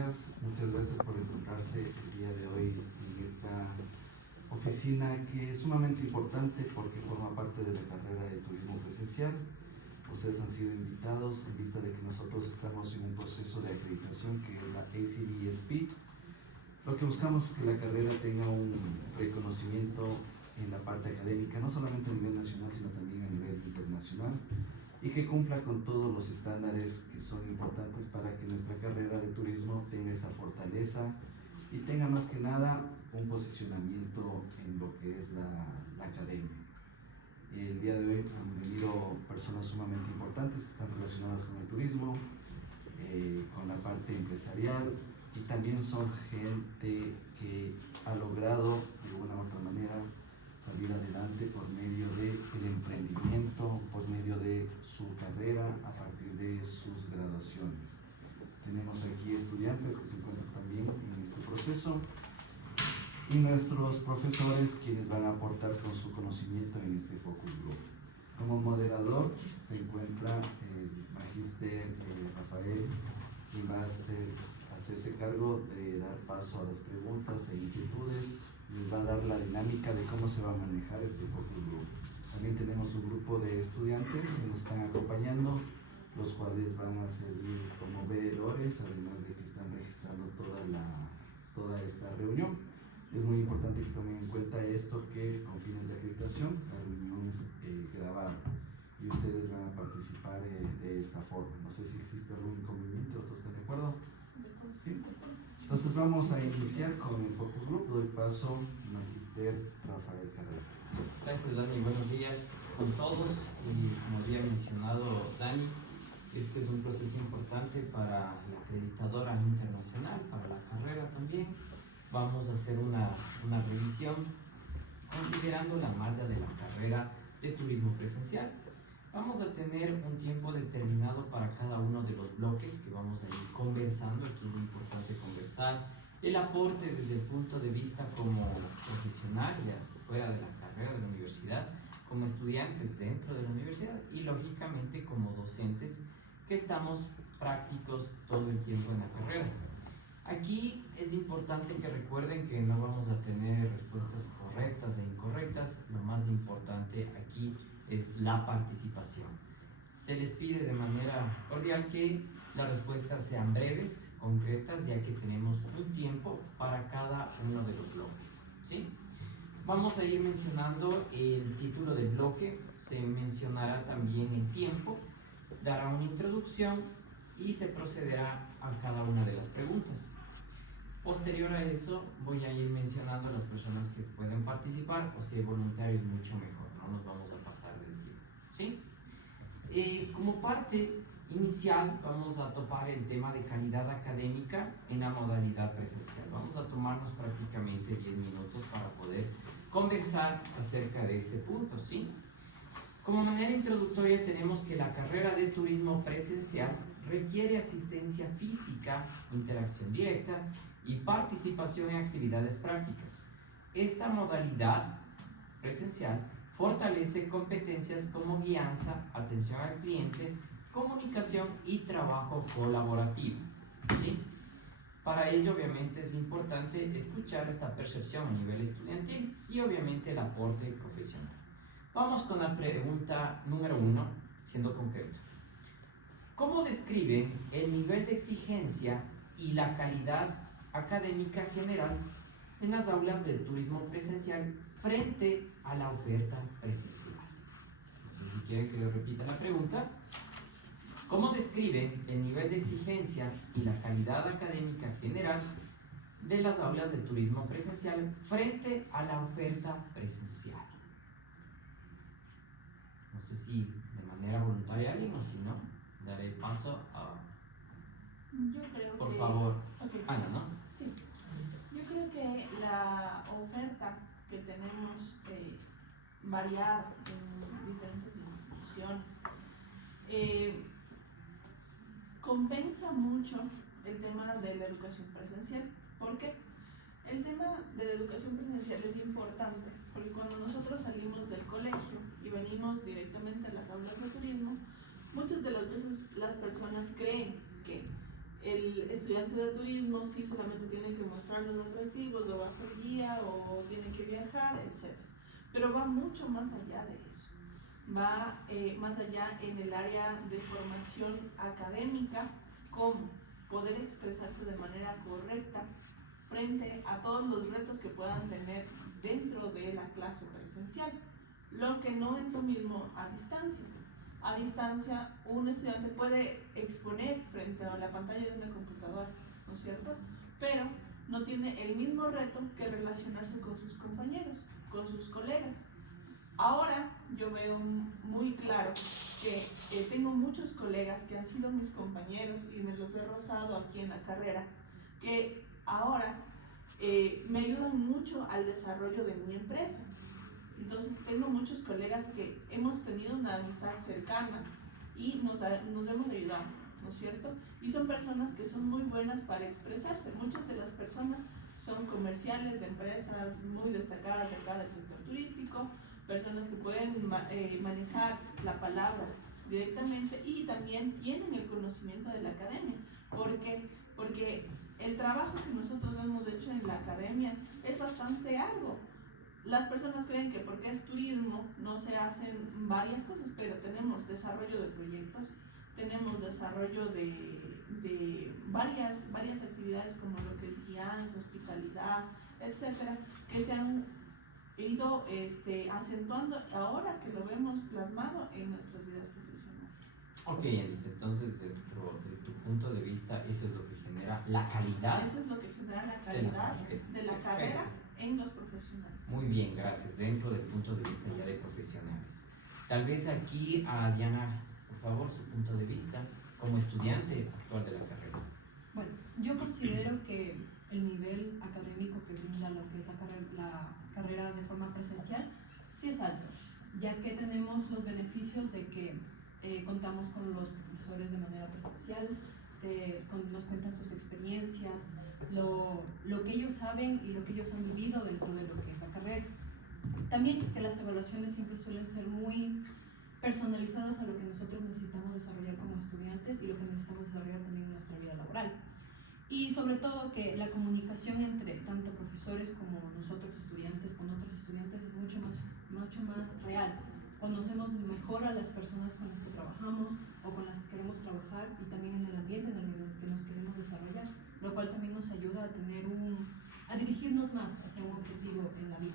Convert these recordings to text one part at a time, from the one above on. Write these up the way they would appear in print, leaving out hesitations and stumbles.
días. Muchas gracias por encontrarse el día de hoy en esta oficina que es sumamente importante porque forma parte de la carrera de turismo presencial. Ustedes han sido invitados en vista de que nosotros estamos en un proceso de acreditación que es la ACDSP. Lo que buscamos es que la carrera tenga un reconocimiento en la parte académica, no solamente a nivel nacional, sino también a nivel internacional, y que cumpla con todos los estándares que son importantes para que nuestra carrera de turismo tenga esa fortaleza y tenga más que nada un posicionamiento en lo que es la academia. El día de hoy han venido personas sumamente importantes que están relacionadas con el turismo, con la parte empresarial, y también son gente que ha logrado de una u otra manera salir adelante por medio del emprendimiento, por medio de su carrera a partir de sus graduaciones. Tenemos aquí estudiantes que se encuentran también en este proceso y nuestros profesores quienes van a aportar con su conocimiento en este focus group. Como moderador se encuentra el magíster Rafael, quien va a hacerse cargo de dar paso a las preguntas e inquietudes. Les va a dar la dinámica de cómo se va a manejar este focus group. También tenemos un grupo de estudiantes que nos están acompañando, los cuales van a servir como veedores, además de que están registrando toda esta reunión. Es muy importante que tomen en cuenta esto, que con fines de acreditación la reunión es grabada y ustedes van a participar de esta forma. No sé si existe algún inconveniente, ¿todos están de acuerdo? ¿Sí? Entonces vamos a iniciar con el focus group. Doy paso al magister Rafael Carrera. Gracias, Dani. Buenos días con todos. Y como había mencionado Dani, este es un proceso importante para la acreditadora internacional, para la carrera también. Vamos a hacer una revisión considerando la malla de la carrera de turismo presencial. Vamos a tener un tiempo determinado para cada uno de los bloques que vamos a ir conversando. Aquí es importante conversar el aporte desde el punto de vista como profesional, ya fuera de la carrera de la universidad, como estudiantes dentro de la universidad y lógicamente como docentes que estamos prácticos todo el tiempo en la carrera. Aquí es importante que recuerden que no vamos a tener respuestas correctas e incorrectas. Lo más importante aquí es la participación. Se les pide de manera cordial que las respuestas sean breves, concretas, ya que tenemos un tiempo para cada uno de los bloques, ¿sí? Vamos a ir mencionando el título del bloque, se mencionará también el tiempo, dará una introducción y se procederá a cada una de las preguntas. Posterior a eso voy a ir mencionando a las personas que pueden participar, o si hay voluntarios mucho mejor, no nos vamos a pasar del tiempo, ¿sí? Como parte inicial vamos a topar el tema de calidad académica en la modalidad presencial. Vamos a tomarnos prácticamente 10 minutos para poder conversar acerca de este punto, ¿sí? Como manera introductoria tenemos que la carrera de turismo presencial requiere asistencia física, interacción directa y participación en actividades prácticas. Esta modalidad presencial fortalece competencias como guianza, atención al cliente, comunicación y trabajo colaborativo, ¿sí? Para ello obviamente es importante escuchar esta percepción a nivel estudiantil y obviamente el aporte profesional. Vamos con la pregunta número 1, siendo concreto. ¿Cómo describe el nivel de exigencia y la calidad académica general en las aulas del turismo presencial frente a la oferta presencial? Entonces, si quieren que le repita la pregunta. ¿Cómo describe el nivel de exigencia y la calidad académica general de las aulas del turismo presencial frente a la oferta presencial? No sé si de manera voluntaria alguien o si no, daré paso a... Yo creo Por que... favor, Okay. Ana, ¿no? Sí. Yo creo que la oferta que tenemos variada en diferentes instituciones compensa mucho el tema de la educación presencial. ¿Por qué? El tema de la educación presencial es importante porque cuando nosotros salimos del colegio y venimos directamente a las aulas de turismo, muchas de las veces las personas creen que el estudiante de turismo sí solamente tiene que mostrar los atractivos, o va a ser guía, o tiene que viajar, etc. Pero va mucho más allá de eso. Va más allá en el área de formación académica, como poder expresarse de manera correcta frente a todos los retos que puedan tener dentro de la clase presencial, lo que no es lo mismo a distancia. A distancia, un estudiante puede exponer frente a la pantalla de una computadora, ¿no es cierto? Pero no tiene el mismo reto que relacionarse con sus compañeros, con sus colegas. Ahora yo veo muy claro que tengo muchos colegas que han sido mis compañeros y me los he rozado aquí en la carrera, que ahora me ayudan mucho al desarrollo de mi empresa. Entonces tengo muchos colegas que hemos tenido una amistad cercana y nos hemos ayudado, ¿no es cierto? Y son personas que son muy buenas para expresarse. Muchas de las personas son comerciales de empresas muy destacadas de acá del sector turístico, personas que pueden manejar la palabra directamente y también tienen el conocimiento de la academia. ¿Por qué? Porque el trabajo que nosotros hemos hecho en la academia es bastante arduo. Las personas creen que porque es turismo no se hacen varias cosas, pero tenemos desarrollo de proyectos, tenemos desarrollo de varias actividades como lo que es guianza, hospitalidad, etcétera, que se han ido acentuando ahora que lo vemos plasmado en nuestras vidas profesionales. Ok, Anita, entonces dentro de tu punto de vista, eso es lo que genera la calidad. Eso es lo que genera la calidad de la carrera en los profesionales. Muy bien, gracias. Dentro del punto de vista ya de profesionales. Tal vez aquí a Diana, por favor, su punto de vista como estudiante actual de la carrera. Bueno, yo considero que el nivel académico que brinda lo que es la carrera de forma presencial sí es alto, ya que tenemos los beneficios de que contamos con los profesores de manera presencial, nos cuentan sus experiencias, lo que ellos saben y lo que ellos han vivido dentro de lo que es la carrera. También que las evaluaciones siempre suelen ser muy personalizadas a lo que nosotros necesitamos desarrollar como estudiantes y lo que necesitamos desarrollar también en nuestra vida laboral. Y sobre todo que la comunicación entre tanto profesores como nosotros estudiantes con otros estudiantes es mucho más real. Conocemos mejor a las personas con las que trabajamos o con las que queremos trabajar y también en el ambiente en el que nos queremos desarrollar, lo cual también nos ayuda a dirigirnos más hacia un objetivo en la vida.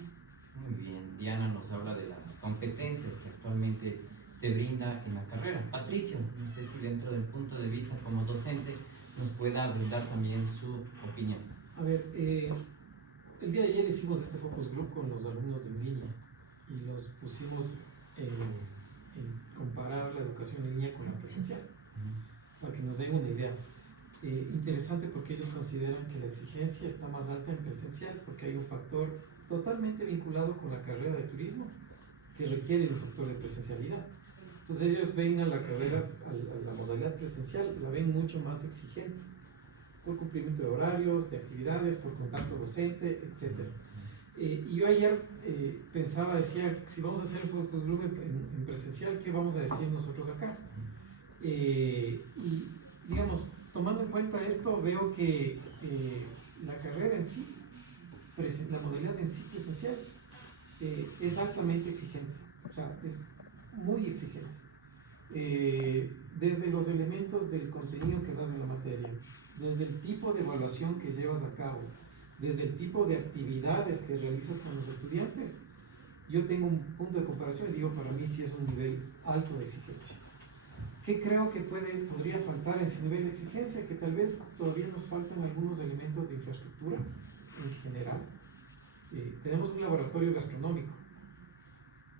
Muy bien, Diana nos habla de las competencias que actualmente se brinda en la carrera. Patricio, no sé si dentro del punto de vista como docente nos pueda brindar también su opinión. A ver, el día de ayer hicimos este focus group con los alumnos de línea y los pusimos en comparar la educación en línea con la presencial, para que nos den una idea. Interesante porque ellos consideran que la exigencia está más alta en presencial porque hay un factor totalmente vinculado con la carrera de turismo que requiere un factor de presencialidad. Entonces ellos ven a la carrera, a la modalidad presencial, la ven mucho más exigente por cumplimiento de horarios, de actividades, por contacto docente, etc. Y yo ayer decía, si vamos a hacer el focus group en presencial, ¿qué vamos a decir nosotros acá? Y digamos, tomando en cuenta esto, veo que la carrera en sí, la modalidad en sí presencial, es altamente exigente, o sea, es muy exigente. Desde los elementos del contenido que das en la materia, desde el tipo de evaluación que llevas a cabo, desde el tipo de actividades que realizas con los estudiantes, yo tengo un punto de comparación y digo, para mí sí es un nivel alto de exigencia. ¿Qué creo que podría faltar en ese nivel de exigencia? Que tal vez todavía nos faltan algunos elementos de infraestructura en general. Tenemos un laboratorio gastronómico.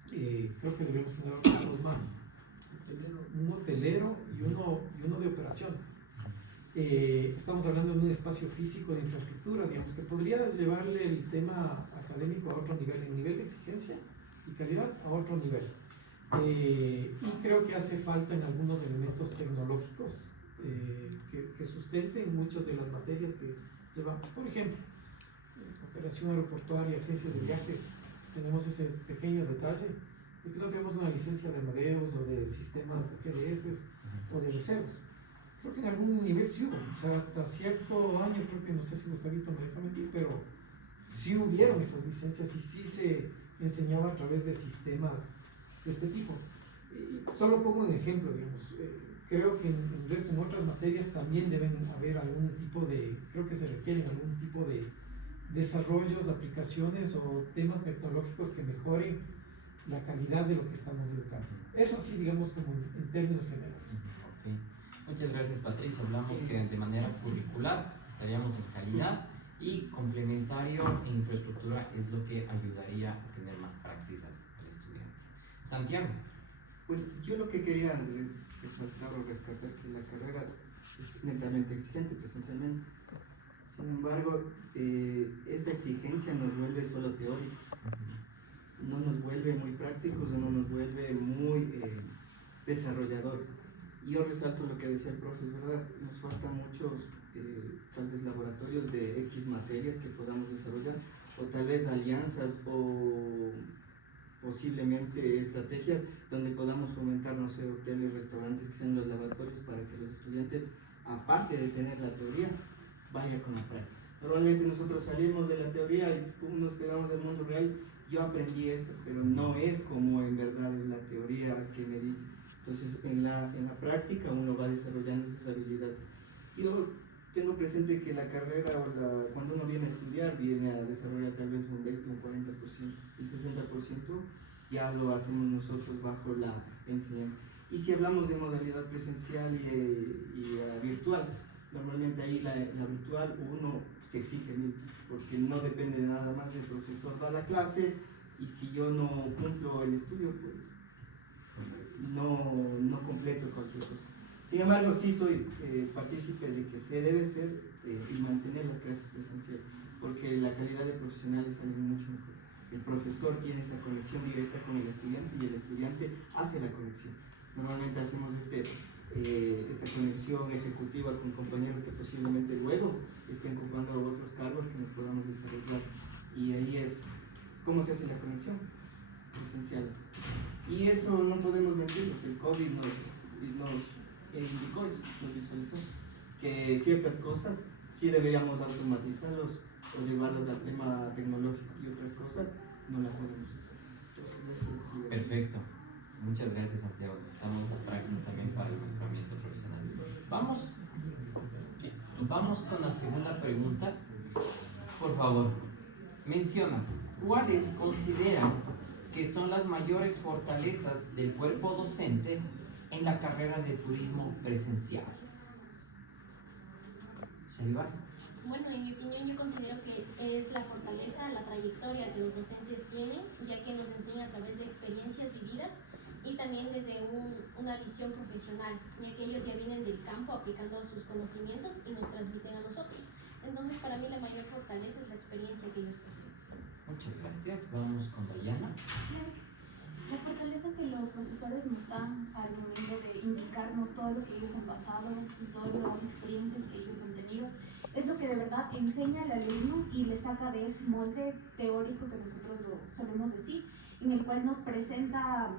Creo que deberíamos tener dos más. Un hotelero y uno de operaciones. Estamos hablando de un espacio físico de infraestructura, digamos, que podría llevarle el tema académico a otro nivel, el nivel de exigencia y calidad a otro nivel. Y creo que hace falta en algunos elementos tecnológicos que sustenten muchas de las materias que llevamos. Por ejemplo, operación aeroportuaria, agencias de viajes, tenemos ese pequeño detalle, porque no tenemos una licencia de Amadeus o de sistemas GDS o de reservas. creo que en algún nivel sí hubo, o sea, hasta cierto año, creo que no sé si Gustavito me deja mentir, pero sí hubieron esas licencias y sí se enseñaba a través de sistemas de este tipo. Y solo pongo un ejemplo, digamos, creo que en otras materias también deben haber algún tipo de, creo que se requieren algún tipo de desarrollos, aplicaciones o temas tecnológicos que mejoren la calidad de lo que estamos educando. Eso sí, digamos, como en términos generales. Okay. Muchas gracias, Patricia. Hablamos que de manera curricular estaríamos en calidad y complementario en infraestructura es lo que ayudaría a tener más praxis al estudiante. Santiago. Pues yo lo que quería resaltar o rescatar que la carrera es netamente exigente presencialmente. Sin embargo, esa exigencia nos vuelve solo teóricos, no nos vuelve muy prácticos o no nos vuelve muy desarrolladores. Y yo resalto lo que decía el profe, es verdad, nos faltan muchos tal vez laboratorios de X materias que podamos desarrollar, o tal vez alianzas o posiblemente estrategias donde podamos fomentar, no sé, hoteles, restaurantes que sean los laboratorios para que los estudiantes, aparte de tener la teoría, vaya con la práctica. Normalmente nosotros salimos de la teoría y pum, nos pegamos del mundo real. Yo aprendí esto, pero no es como en verdad es la teoría que me dice. Entonces, en la práctica uno va desarrollando esas habilidades. Yo tengo presente que la carrera cuando uno viene a estudiar, viene a desarrollar tal vez un 20, un 40%, el 60% ya lo hacemos nosotros bajo la enseñanza. Y si hablamos de modalidad presencial y virtual, normalmente ahí la virtual uno se exige mil, porque no depende de nada más, el profesor da la clase y si yo no cumplo el estudio, pues no completo cualquier cosa. Sin embargo, sí soy partícipe de que se debe ser y mantener las clases presenciales, porque la calidad de profesionales sale mucho mejor. El profesor tiene esa conexión directa con el estudiante y el estudiante hace la conexión. Normalmente hacemos esta conexión ejecutiva con compañeros que posiblemente luego estén ocupando otros cargos que nos podamos desarrollar, y ahí es cómo se hace la conexión presencial. Y eso no podemos mentirnos, el COVID nos indicó eso, nos visualizó que ciertas cosas sí deberíamos automatizarlos o llevarlos al tema tecnológico, y otras cosas no las podemos hacer. Entonces eso sí Perfecto. Muchas gracias, Santiago. Necesitamos la praxis también para el mejoramiento profesional. Vamos con la segunda pregunta. Por favor, menciona cuáles consideran que son las mayores fortalezas del cuerpo docente en la carrera de turismo presencial. Shalibar. Bueno, en mi opinión yo considero que es la fortaleza, la trayectoria que los docentes tienen, ya que nos enseña a través de experiencias vividas y también desde una visión profesional, ya que ellos ya vienen del campo aplicando sus conocimientos y nos transmiten a nosotros. Entonces, para mí la mayor fortaleza es la experiencia que ellos poseen. Muchas gracias. Vamos con Dayana. La fortaleza que los profesores nos dan al momento de indicarnos todo lo que ellos han pasado y todas las experiencias que ellos han tenido es lo que de verdad enseña al alumno y le saca de ese molde teórico que nosotros lo solemos decir, en el cual nos presenta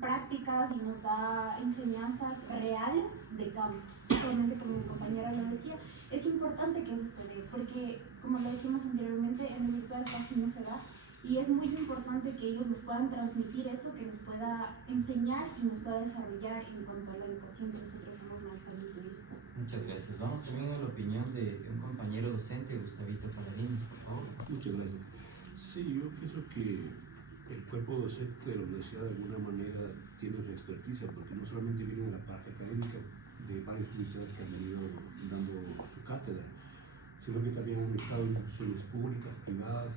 prácticas y nos da enseñanzas reales de campo. Realmente, como mi compañera lo decía, es importante que eso se dé, porque como lo decíamos anteriormente, en el virtual casi no se da. Y es muy importante que ellos nos puedan transmitir eso, que nos pueda enseñar y nos pueda desarrollar en cuanto a la educación que nosotros hemos manejado en el turismo. Muchas gracias. Vamos también a la opinión de un compañero docente, Gustavito Paladines, por favor. Muchas gracias. Sí, yo pienso que el cuerpo docente de la universidad de alguna manera tiene su experticia, porque no solamente viene de la parte académica de varias universidades que han venido dando su cátedra, sino que también han estado en instituciones públicas, privadas,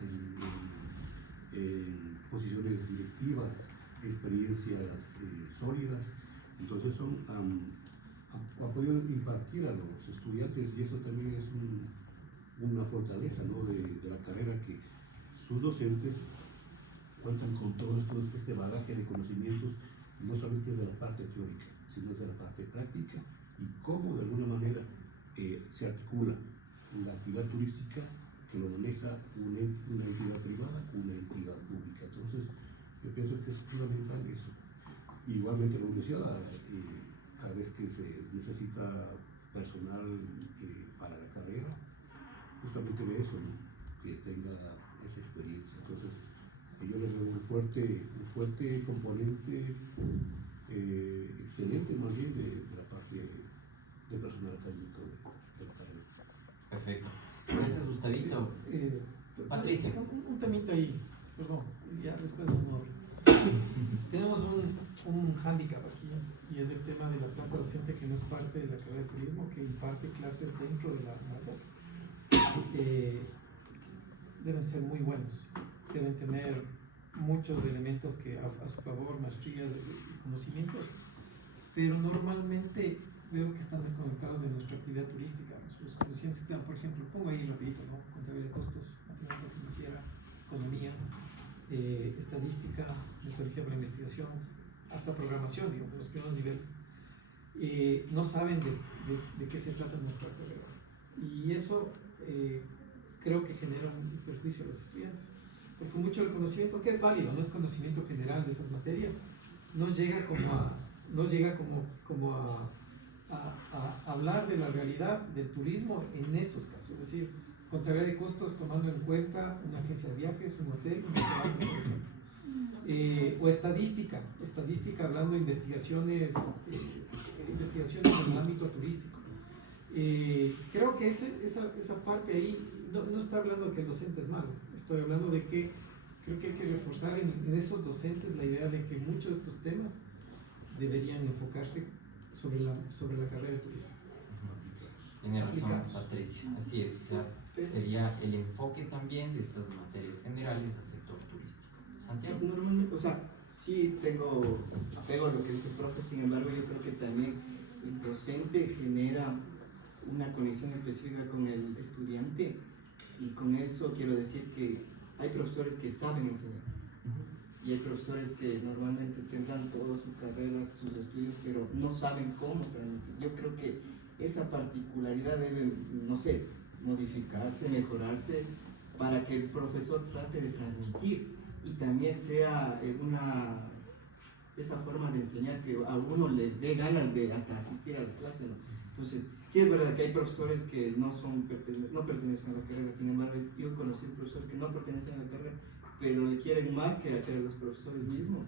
en posiciones directivas, experiencias sólidas. Entonces han podido impartir a los estudiantes, y eso también es una fortaleza, ¿no?, de la carrera, que sus docentes cuentan con todo este bagaje de conocimientos, no solamente de la parte teórica, sino de la parte práctica, y cómo de alguna manera se articula la actividad turística que lo maneja una entidad privada, una entidad pública. Entonces, yo pienso que es fundamental eso. Igualmente la universidad cada vez que se necesita personal para la carrera, justamente ve eso, ¿no? Que tenga esa experiencia. Entonces, yo les veo un fuerte componente excelente más bien de la parte de personal académico de la carrera. Perfecto. Gracias, Gustavito. Patricia. Un temita ahí, perdón, ya después no. Tenemos un hándicap aquí, y es el tema de la planta docente que no es parte de la carrera de turismo, que imparte clases dentro de la universidad. Deben ser muy buenos, deben tener muchos elementos que a su favor, maestrías y conocimientos, pero normalmente veo que están desconectados de nuestra actividad turística. Sus conocimientos que dan, por ejemplo, pongo ahí rapidito, ¿no? Contabilidad de costos, matemática financiera, economía, estadística, metodología para investigación, hasta programación, digo, por los primeros niveles. No saben de qué se trata nuestra carrera. Y eso creo que genera un perjuicio a los estudiantes. Porque mucho del conocimiento, que es válido, no es conocimiento general de esas materias, no llega como a hablar de la realidad del turismo en esos casos. Es decir, contabilidad de costos tomando en cuenta una agencia de viajes, un hotel, un restaurante, por ejemplo. O estadística hablando de investigaciones en el ámbito turístico. Creo que esa parte ahí, no está hablando de que el docente es malo, estoy hablando de que creo que hay que reforzar en esos docentes la idea de que muchos de estos temas deberían enfocarse sobre la carrera de turismo. Tiene razón, Aplicados. Patricia, así es, o sea, sería el enfoque también de estas materias generales al sector turístico. Santiago. Sí, normalmente, o sea, sí tengo apego a lo que dice el profe, sin embargo yo creo que también el docente genera una conexión específica con el estudiante, y con eso quiero decir que hay profesores que saben enseñar y hay profesores que normalmente tendrán toda su carrera, sus estudios, pero no saben cómo transmitir. Yo creo que esa particularidad debe, no sé, modificarse, mejorarse, para que el profesor trate de transmitir y también sea esa forma de enseñar que a uno le dé ganas de hasta asistir a la clase, ¿no? Entonces, sí es verdad que hay profesores que no pertenecen a la carrera, sin embargo, yo conocí profesores que no pertenecen a la carrera, pero le quieren más que a los profesores mismos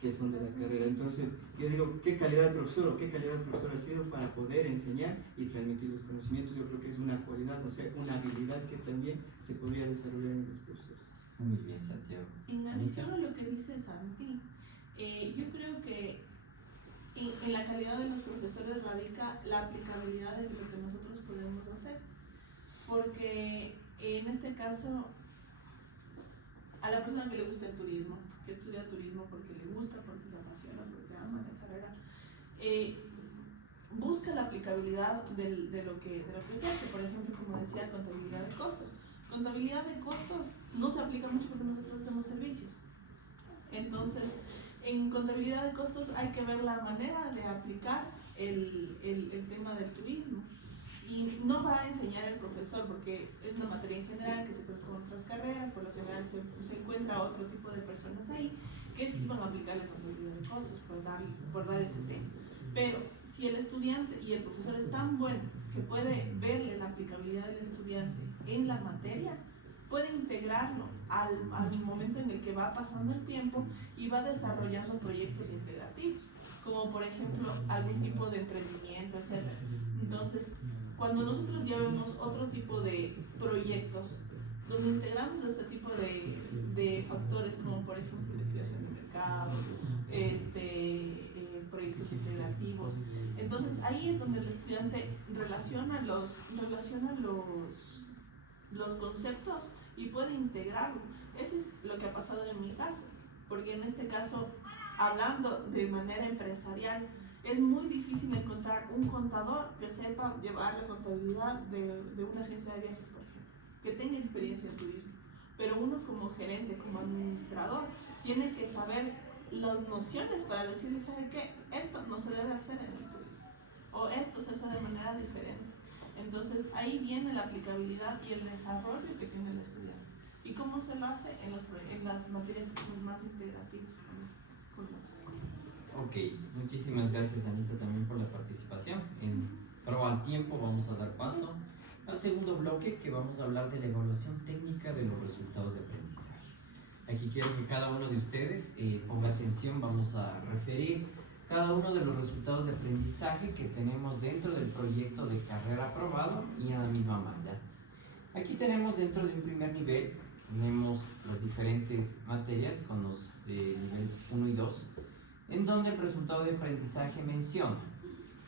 que son de la carrera. Entonces, yo digo, ¿qué calidad de profesor o qué calidad de profesor ha sido para poder enseñar y transmitir los conocimientos? Yo creo que es una cualidad, no sé, una habilidad que también se podría desarrollar en los profesores. Muy bien, Santiago. En adición a lo que dice Santi, yo creo que en la calidad de los profesores radica la aplicabilidad de lo que nosotros podemos hacer, porque en este caso a la persona que le gusta el turismo, que estudia turismo porque le gusta, porque se apasiona, porque ama la carrera, busca la aplicabilidad de lo que se hace. Por ejemplo, como decía, contabilidad de costos. Contabilidad de costos no se aplica mucho porque nosotros hacemos servicios. Entonces, en contabilidad de costos hay que ver la manera de aplicar el tema del turismo. Y no va a enseñar el profesor porque es una materia en general que se puede con otras carreras, por lo general se encuentra otro tipo de personas ahí que sí van a aplicar la contabilidad de costos por dar ese tema. Pero si el estudiante y el profesor es tan bueno que puede verle la aplicabilidad del estudiante en la materia, puede integrarlo al momento en el que va pasando el tiempo y va desarrollando proyectos integrativos, como por ejemplo algún tipo de emprendimiento, etc. Entonces, cuando nosotros ya vemos otro tipo de proyectos donde integramos este tipo de factores, como por ejemplo investigación de mercados, proyectos integrativos, entonces ahí es donde el estudiante relaciona los conceptos y puede integrarlo. Eso es lo que ha pasado en mi caso, porque en este caso, hablando de manera empresarial, es muy difícil encontrar un contador que sepa llevar la contabilidad de una agencia de viajes, por ejemplo, que tenga experiencia en turismo. Pero uno como gerente, como administrador, tiene que saber las nociones para decirle, ¿sabe qué? Esto no se debe hacer en el turismo, o esto se hace de manera diferente. Entonces ahí viene la aplicabilidad y el desarrollo que tiene el estudiante. ¿Y cómo se lo hace? En las materias que son más integrativas con los Ok, muchísimas gracias Anita también por la participación. En Pro al Tiempo vamos a dar paso al segundo bloque, que vamos a hablar de la evaluación técnica de los resultados de aprendizaje. Aquí quiero que cada uno de ustedes ponga atención. Vamos a referir cada uno de los resultados de aprendizaje que tenemos dentro del proyecto de carrera aprobado y en la misma malla. Aquí tenemos dentro de un primer nivel, tenemos las diferentes materias con los de nivel 1 y 2, en donde el resultado de aprendizaje menciona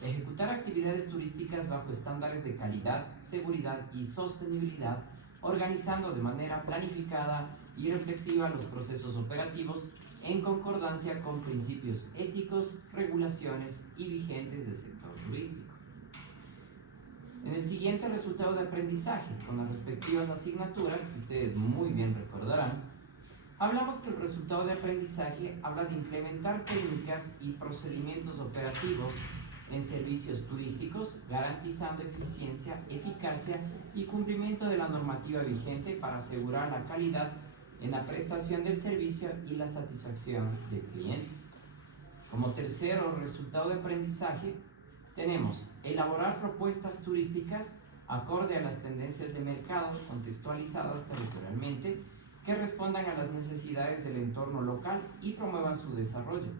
ejecutar actividades turísticas bajo estándares de calidad, seguridad y sostenibilidad, organizando de manera planificada y reflexiva los procesos operativos en concordancia con principios éticos, regulaciones y vigentes del sector turístico. En el siguiente resultado de aprendizaje, con las respectivas asignaturas que ustedes muy bien recordarán, hablamos que el resultado de aprendizaje habla de implementar técnicas y procedimientos operativos en servicios turísticos, garantizando eficiencia, eficacia y cumplimiento de la normativa vigente para asegurar la calidad en la prestación del servicio y la satisfacción del cliente. Como tercero resultado de aprendizaje, tenemos elaborar propuestas turísticas acorde a las tendencias de mercado contextualizadas territorialmente que respondan a las necesidades del entorno local y promuevan su desarrollo,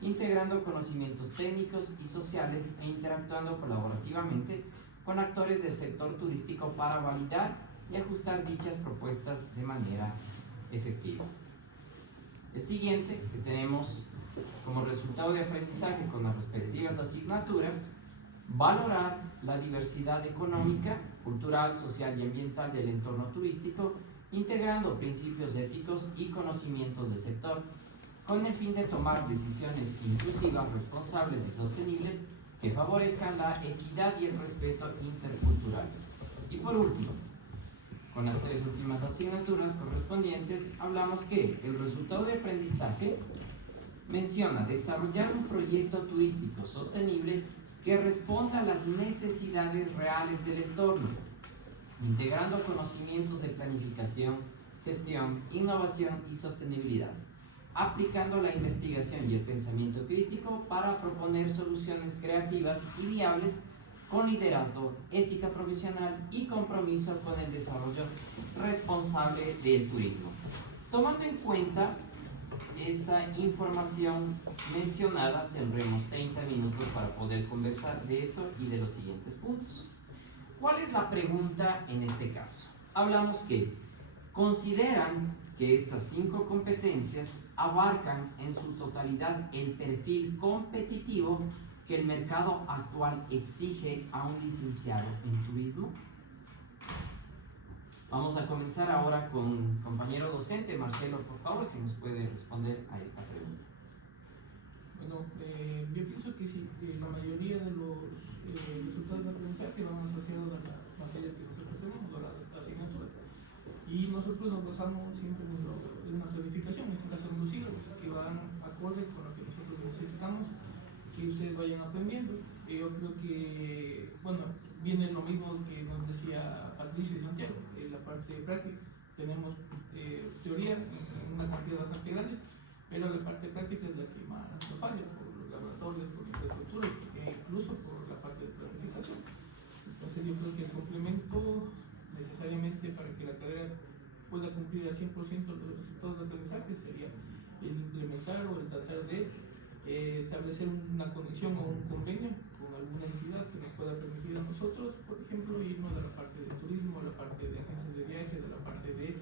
integrando conocimientos técnicos y sociales e interactuando colaborativamente con actores del sector turístico para validar y ajustar dichas propuestas de manera efectiva. El siguiente que tenemos como resultado de aprendizaje con las respectivas asignaturas, valorar la diversidad económica, cultural, social y ambiental del entorno turístico, integrando principios éticos y conocimientos del sector, con el fin de tomar decisiones inclusivas, responsables y sostenibles que favorezcan la equidad y el respeto intercultural. Y por último, con las tres últimas asignaturas correspondientes, hablamos que el resultado de aprendizaje menciona desarrollar un proyecto turístico sostenible que responda a las necesidades reales del entorno, integrando conocimientos de planificación, gestión, innovación y sostenibilidad, aplicando la investigación y el pensamiento crítico para proponer soluciones creativas y viables con liderazgo, ética profesional y compromiso con el desarrollo responsable del turismo. Tomando en cuenta esta información mencionada, tendremos 30 minutos para poder conversar de esto y de los siguientes puntos. ¿Cuál es la pregunta en este caso? Hablamos que consideran que estas 5 competencias abarcan en su totalidad el perfil competitivo que el mercado actual exige a un licenciado en turismo. Vamos a comenzar ahora con compañero docente Marcelo, por favor, si nos puede responder a esta pregunta. Bueno, yo pienso que sí, que la mayoría de los resultados de aprendizaje van asociados a las materias que nosotros tenemos, a la asignatura. Y nosotros nos basamos siempre en una planificación, en este caso en los siglos, que van acorde con lo que nosotros necesitamos que ustedes vayan aprendiendo. Yo creo que, bueno, viene lo mismo que nos decía Patricio y Santiago, en la parte práctica. Tenemos teoría en una cantidad bastante grande, pero la parte práctica es la que más nos falla, por los laboratorios, por la infraestructura e incluso por la parte de planificación. Entonces yo creo que el complemento necesariamente para que la carrera pueda cumplir al 100% los resultados de aprendizaje sería el implementar o el tratar de establecer una conexión o un convenio con alguna entidad que nos pueda permitir a nosotros, por ejemplo, irnos de la parte de turismo, de la parte de agencias de viaje, de la parte de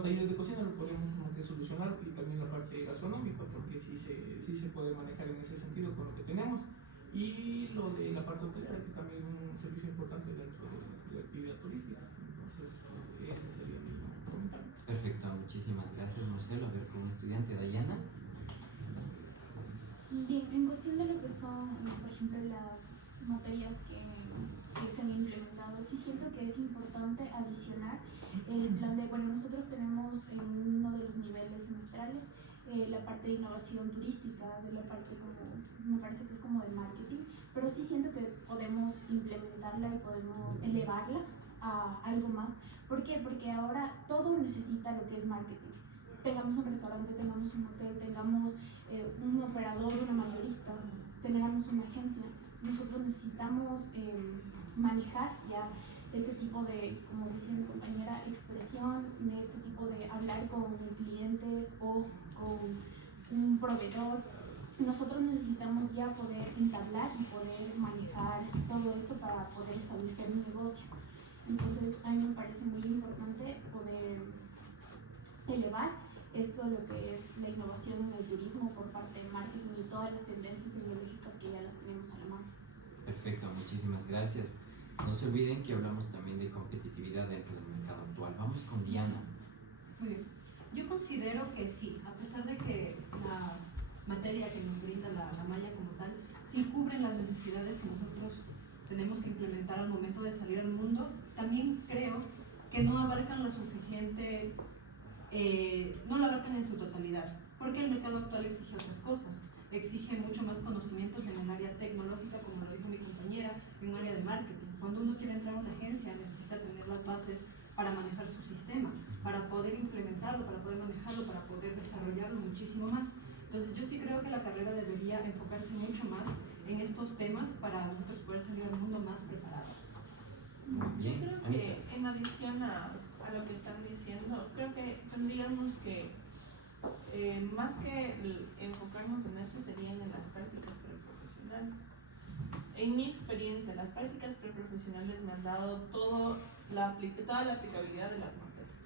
talleres de cocina, lo podemos como que solucionar, y también la parte gastronómica, porque sí se puede manejar en ese sentido con lo que tenemos, y lo de la parte hotelera, que también es un servicio importante dentro de la actividad turística. Entonces, ese sería mi comentario. Perfecto, muchísimas gracias Marcelo. A ver, como estudiante, Dayana. Bien, en cuestión de lo que son, por ejemplo, las materias que se han implementado, sí siento que es importante adicionar el plan de, bueno, nosotros tenemos en uno de los niveles semestrales la parte de innovación turística, de la parte como, me parece que es como de marketing, pero sí siento que podemos implementarla y podemos elevarla a algo más. ¿Por qué? Porque ahora todo necesita lo que es marketing. tengamos un restaurante, tengamos un hotel, tengamos un operador, una mayorista, tengamos una agencia. Nosotros necesitamos manejar ya este tipo de, como decía mi compañera, expresión, de este tipo de hablar con el cliente o con un proveedor. Nosotros necesitamos ya poder entablar y poder manejar todo esto para poder establecer un negocio. Entonces, a mí me parece muy importante poder elevar esto, lo que es la innovación en el turismo por parte de marketing y todas las tendencias tecnológicas que ya las tenemos a la mano. Perfecto, muchísimas gracias. No se olviden que hablamos también de competitividad dentro del mercado actual. Vamos con Diana. Muy bien. Yo considero que sí, a pesar de que la materia que nos brinda la malla como tal, sí cubren las necesidades que nosotros tenemos que implementar al momento de salir al mundo, también creo que no abarcan lo suficiente, no lo abarcan en su totalidad, porque el mercado actual exige otras cosas, exige mucho más conocimientos en el área tecnológica, como lo dijo mi compañera, en un área de marketing. Cuando uno quiere entrar a una agencia necesita tener las bases para manejar su sistema, para poder implementarlo, para poder manejarlo, para poder desarrollarlo muchísimo más. Entonces yo sí creo que la carrera debería enfocarse mucho más en estos temas para nosotros poder salir al mundo más preparados. Bien. Yo creo que en adición a lo que están diciendo, creo que tendríamos que, más que enfocarnos en eso, serían en las prácticas preprofesionales. En mi experiencia, las prácticas preprofesionales me han dado toda la aplicabilidad de las materias,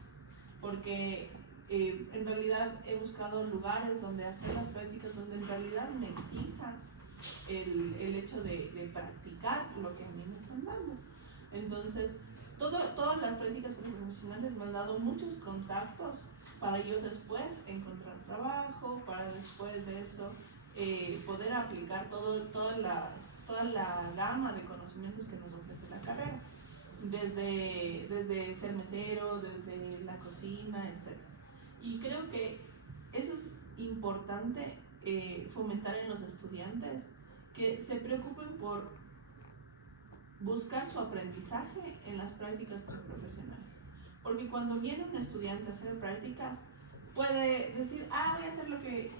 porque en realidad he buscado lugares donde hacer las prácticas, donde en realidad me exija el hecho de practicar lo que a mí me están dando. Entonces, todas las prácticas profesionales me han dado muchos contactos para yo después encontrar trabajo, para después de eso poder aplicar toda la gama de conocimientos que nos ofrece la carrera, desde ser mesero, desde la cocina, etc. Y creo que eso es importante fomentar en los estudiantes, que se preocupen por buscar su aprendizaje en las prácticas profesionales. Porque cuando viene un estudiante a hacer prácticas, puede decir, voy a hacer lo que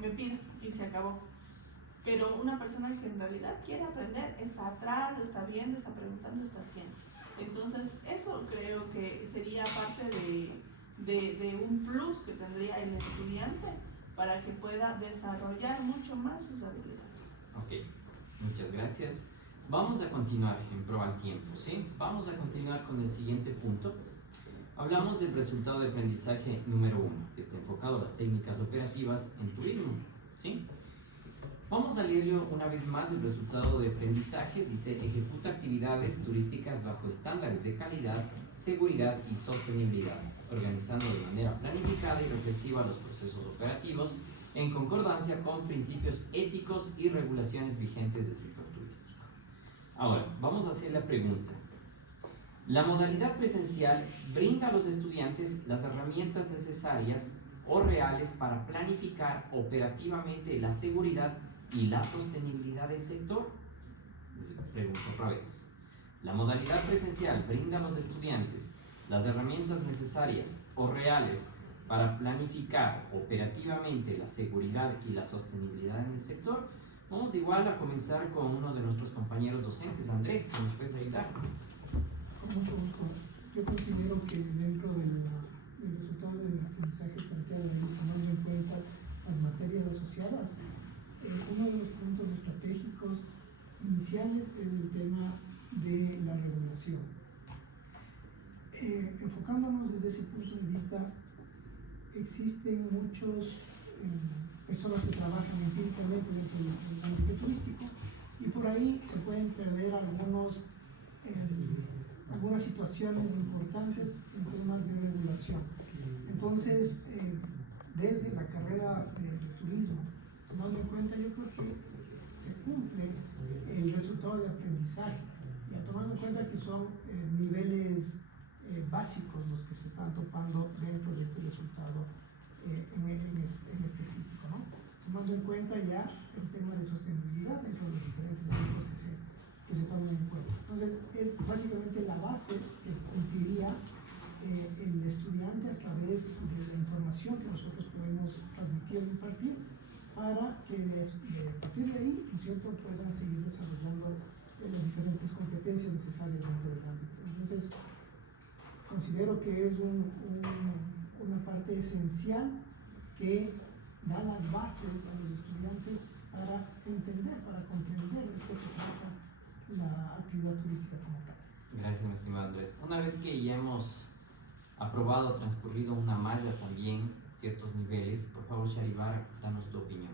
me piden y se acabó. Pero una persona que en realidad quiere aprender está atrás, está viendo, está preguntando, está haciendo. Entonces, eso creo que sería parte de un plus que tendría el estudiante para que pueda desarrollar mucho más sus habilidades. Ok, muchas gracias. Vamos a continuar en pro al tiempo, ¿sí? Vamos a continuar con el siguiente punto. Hablamos del resultado de aprendizaje número 1, que está enfocado a las técnicas operativas en turismo, ¿sí? Vamos a leerlo una vez más. El resultado de aprendizaje dice: ejecuta actividades turísticas bajo estándares de calidad, seguridad y sostenibilidad, organizando de manera planificada y reflexiva los procesos operativos en concordancia con principios éticos y regulaciones vigentes del sector turístico. Ahora, vamos a hacer la pregunta. ¿La modalidad presencial brinda a los estudiantes las herramientas necesarias o reales para planificar operativamente la seguridad y la sostenibilidad del sector? Les pregunto otra vez. ¿La modalidad presencial brinda a los estudiantes las herramientas necesarias o reales para planificar operativamente la seguridad y la sostenibilidad en el sector? Vamos igual a comenzar con uno de nuestros compañeros docentes. Andrés, ¿nos puedes ayudar? Con mucho gusto. Yo considero que dentro del resultado del aprendizaje planteado, tomando en cuenta las materias asociadas, uno de los puntos estratégicos iniciales es el tema de la regulación. Enfocándonos desde ese punto de vista, existen muchos personas que trabajan empíricamente dentro del ámbito turístico y por ahí se pueden perder algunas situaciones importantes en temas de regulación. Entonces, desde la carrera de turismo, tomando en cuenta, yo creo que se cumple el resultado de aprendizaje, ya tomando en cuenta que son niveles básicos los que se están topando dentro de este resultado en específico, ¿no? Tomando en cuenta ya el tema de sostenibilidad dentro de los diferentes ámbitos que se toman en cuenta. Entonces, es básicamente la base que cumpliría el estudiante a través de la información que nosotros podemos transmitir o impartir, para que a partir de ahí, ¿no es cierto?, puedan seguir desarrollando las diferentes competencias necesarias dentro del ámbito. Entonces, considero que es una parte esencial que da las bases a los estudiantes para entender, para comprender de qué se trata la actividad turística como tal. Gracias, mi estimado Andrés. Una vez que ya hemos aprobado, transcurrido una malla también, ciertos niveles, por favor, Sharibar, danos tu opinión.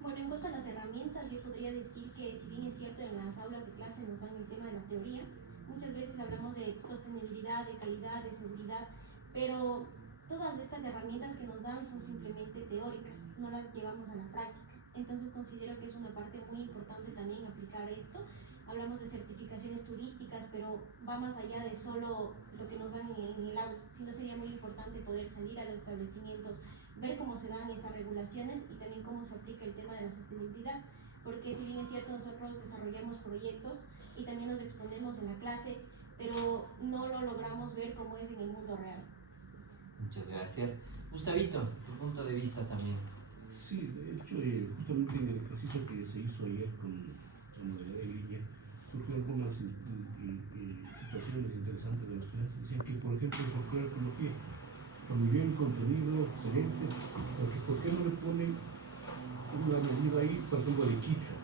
Bueno, en cuanto a las herramientas, yo podría decir que si bien es cierto en las aulas de clase nos dan el tema de la teoría, muchas veces hablamos de sostenibilidad, de calidad, de seguridad, pero todas estas herramientas que nos dan son simplemente teóricas, no las llevamos a la práctica. Entonces considero que es una parte muy importante también aplicar esto. Hablamos de certificaciones turísticas, pero va más allá de solo lo que nos dan en el aula, sino sería muy importante poder salir a los establecimientos, ver cómo se dan estas regulaciones y también cómo se aplica el tema de la sostenibilidad, porque si bien es cierto nosotros desarrollamos proyectos y también nos exponemos en la clase, pero no lo logramos ver cómo es en el mundo real. Muchas gracias. Gustavito, tu punto de vista también. Sí, de hecho, justamente en el ejercicio que se hizo ayer con la modalidad de línea, surgieron algunas situaciones interesantes de los estudiantes. Decían que, por ejemplo, en folclore y arqueología, con muy bien contenido, excelente, porque ¿por qué no le ponen una medida ahí, por ejemplo, de quichua?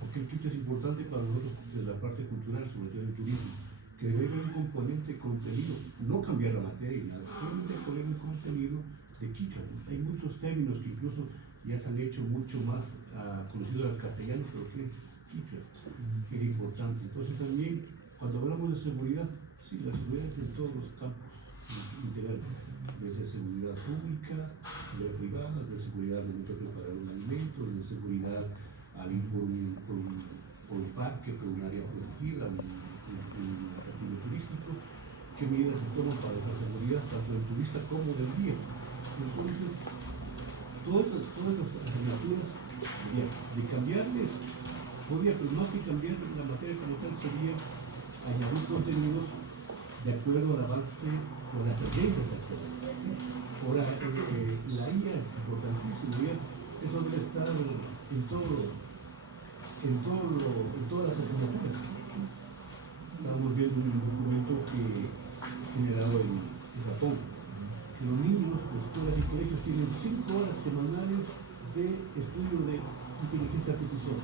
Porque el quichua es importante para nosotros desde la parte cultural, sobre todo el turismo, que debe haber un componente contenido, no cambiar la materia y nada, solamente poner un contenido de quichua. Hay muchos términos que incluso ya se han hecho mucho más conocidos al castellano, pero que es quichua, que es importante. Entonces también, cuando hablamos de seguridad, sí, la seguridad es en todos los campos integrales, desde seguridad pública, seguridad privada, de seguridad al momento de preparar un alimento, de seguridad al ir por un parque, por un área protegida, un atractivo turístico, qué medidas se toman para esa seguridad, tanto del turista como del guía. Entonces, todas las asignaturas, de cambiarles, pero no que cambiar la materia como tal, sería añadir contenidos de acuerdo al avance o las urgencias actuales. Ahora, la IA es importantísima, eso debe estar en todas las asignaturas. Estamos viendo un documento generado en Japón, que los niños, escuelas y colegios tienen 5 horas semanales de estudio de inteligencia artificial.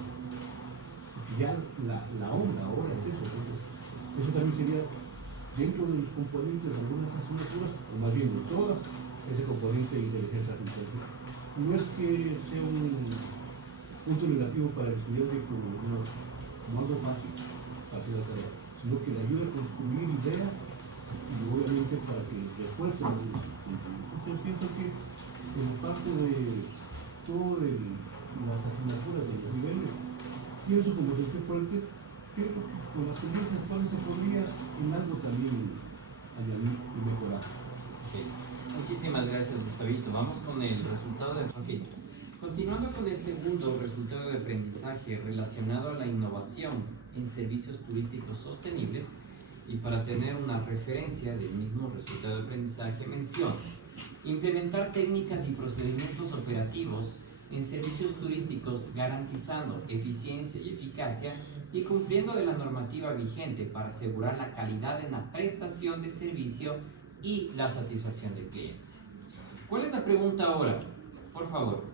Porque ya la onda ahora es eso. Entonces, eso también sería dentro de los componentes de algunas asignaturas, o más bien de todas, ese componente de inteligencia artificial. No es que sea un punto negativo para el estudiante como algo fácil para hacer la tarea, sino que le ayuda a construir ideas y obviamente para que refuercen sus conocimientos. Entonces pienso que como parte de todas las asignaturas de los niveles, pienso como doctor porque creo que con las tendencias actuales se podría en algo también añadir y mejorar. Okay. Muchísimas gracias, Gustavito. Vamos con el resultado de... Okay. Continuando con el segundo resultado de aprendizaje relacionado a la innovación en servicios turísticos sostenibles, y para tener una referencia del mismo resultado de aprendizaje, menciona implementar técnicas y procedimientos operativos en servicios turísticos garantizando eficiencia y eficacia y cumpliendo de la normativa vigente para asegurar la calidad en la prestación de servicio y la satisfacción del cliente. ¿Cuál es la pregunta ahora? Por favor.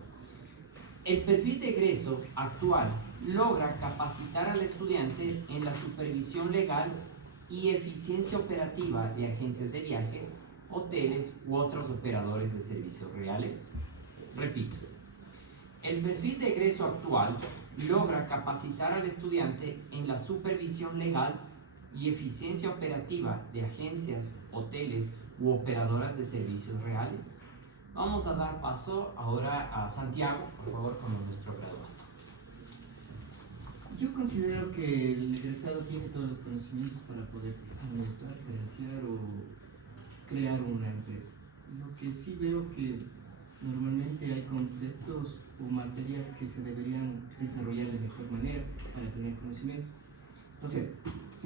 El perfil de egreso actual logra capacitar al estudiante en la supervisión legal y eficiencia operativa de agencias de viajes, hoteles u otros operadores de servicios reales. Repito, el perfil de egreso actual logra capacitar al estudiante en la supervisión legal y eficiencia operativa de agencias, hoteles u operadoras de servicios reales. Vamos a dar paso ahora a Santiago, por favor, como nuestro graduado. Yo considero que el egresado tiene todos los conocimientos para poder administrar, gerenciar o crear una empresa. Lo que sí veo que normalmente hay conceptos o materias que se deberían desarrollar de mejor manera para tener conocimiento. O sea,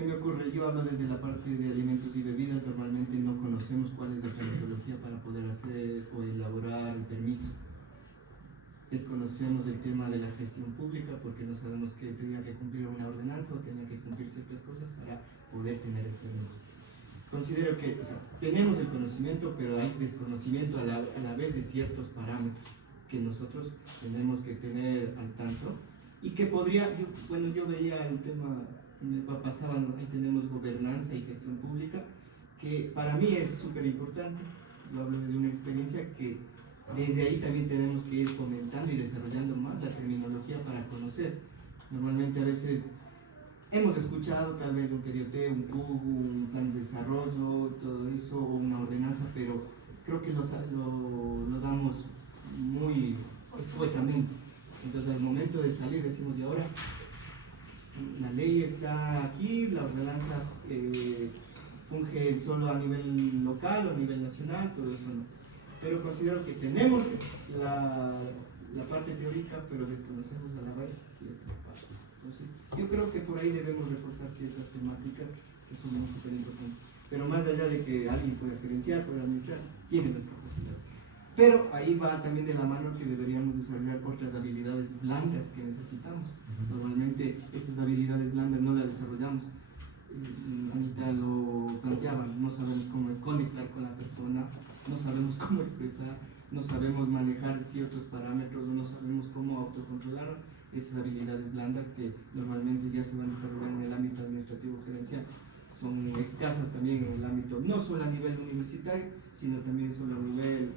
se me ocurre, yo hablo desde la parte de alimentos y bebidas, normalmente no conocemos cuál es la tramitología para poder hacer o elaborar el permiso. Desconocemos el tema de la gestión pública porque no sabemos que tenía que cumplir una ordenanza o tenía que cumplir ciertas cosas para poder tener el permiso. Considero que tenemos el conocimiento, pero hay desconocimiento a la vez de ciertos parámetros que nosotros tenemos que tener al tanto y que podría, yo veía el tema, me pasaban, ahí tenemos gobernanza y gestión pública, que para mí es súper importante. Yo hablo desde una experiencia que desde ahí también tenemos que ir fomentando y desarrollando más la terminología para conocer. Normalmente a veces hemos escuchado tal vez un PDOT, un PUG, un plan de desarrollo, todo eso, o una ordenanza, pero creo que lo damos muy escuetamente. Entonces al momento de salir decimos, y ahora la ley está aquí, la ordenanza funge solo a nivel local o a nivel nacional, todo eso no. Pero considero que tenemos la parte teórica, pero desconocemos a la vez ciertas partes. Entonces, yo creo que por ahí debemos reforzar ciertas temáticas que son muy súper importantes. Pero más allá de que alguien pueda gerenciar, pueda administrar, tiene las capacidades. Pero ahí va también de la mano que deberíamos desarrollar otras habilidades blandas que necesitamos. Normalmente esas habilidades blandas no las desarrollamos. Anita lo planteaba, no sabemos cómo conectar con la persona, no sabemos cómo expresar, no sabemos manejar ciertos parámetros, no sabemos cómo autocontrolar esas habilidades blandas que normalmente ya se van a desarrollar en el ámbito administrativo gerencial. Son escasas también en el ámbito, no solo a nivel universitario, sino también solo a nivel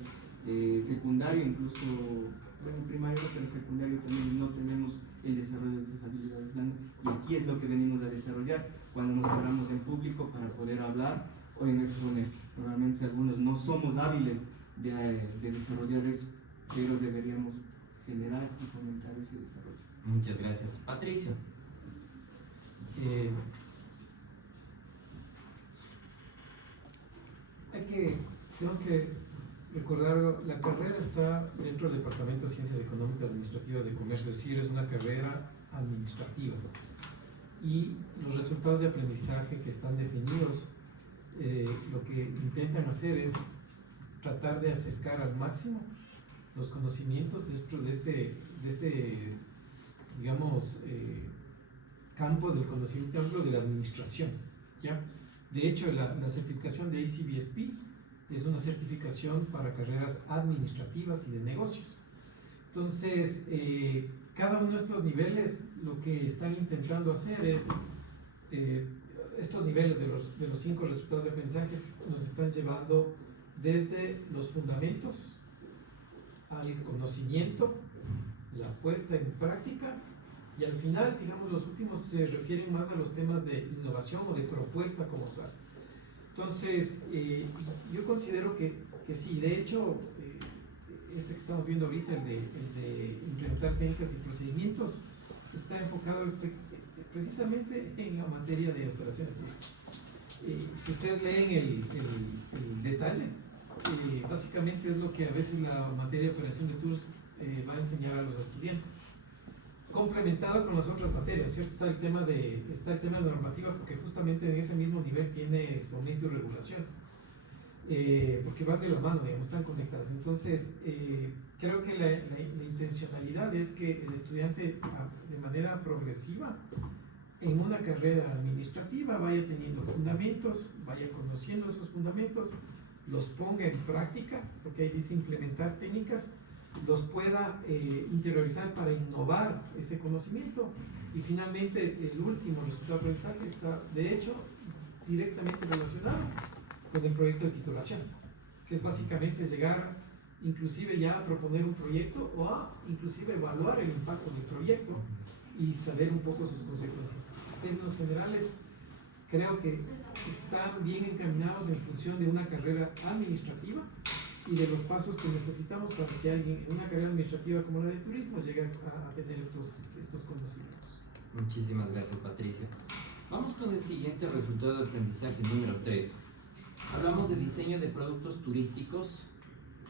secundario, incluso primario, pero secundario también no tenemos el desarrollo de esas habilidades blandas. Y aquí es lo que venimos a desarrollar cuando nos paramos en público para poder hablar o en exponer. Normalmente algunos no somos hábiles de desarrollar eso, pero deberíamos generar y fomentar ese desarrollo. Muchas gracias. Patricio. Tenemos que recordar, la carrera está dentro del Departamento de Ciencias Económicas Administrativas de Comercio, es decir, es una carrera administrativa. Y los resultados de aprendizaje que están definidos, lo que intentan hacer es tratar de acercar al máximo los conocimientos dentro de este digamos, campo del conocimiento amplio de la administración, ¿ya? De hecho, la certificación de ACBSP es una certificación para carreras administrativas y de negocios. Entonces, cada uno de estos niveles lo que están intentando hacer es, estos niveles de los 5 resultados de aprendizaje nos están llevando desde los fundamentos al conocimiento, la puesta en práctica, y al final, digamos, los últimos se refieren más a los temas de innovación o de propuesta como tal. Entonces, yo considero que sí, de hecho, este que estamos viendo ahorita, el de implementar técnicas y procedimientos, está enfocado precisamente en la materia de operación de tours. Si ustedes leen el detalle, básicamente es lo que a veces la materia de operación de tours va a enseñar a los estudiantes, complementado con las otras materias, ¿cierto? Está el tema de normativa, porque justamente en ese mismo nivel tiene fomento y regulación, porque van de la mano, digamos, están conectadas. Entonces, creo que la intencionalidad es que el estudiante de manera progresiva en una carrera administrativa vaya teniendo fundamentos, vaya conociendo esos fundamentos, los ponga en práctica, porque ahí dice implementar técnicas, los pueda interiorizar para innovar ese conocimiento, y finalmente el último resultado de aprendizaje está de hecho directamente relacionado con el proyecto de titulación, que es básicamente llegar inclusive ya a proponer un proyecto o a inclusive evaluar el impacto del proyecto y saber un poco sus consecuencias. En términos generales, creo que están bien encaminados en función de una carrera administrativa y de los pasos que necesitamos para que alguien en una carrera administrativa como la de turismo llegue a tener estos conocimientos. Muchísimas gracias, Patricia. Vamos con el siguiente resultado de aprendizaje número 3. Hablamos de diseño de productos turísticos,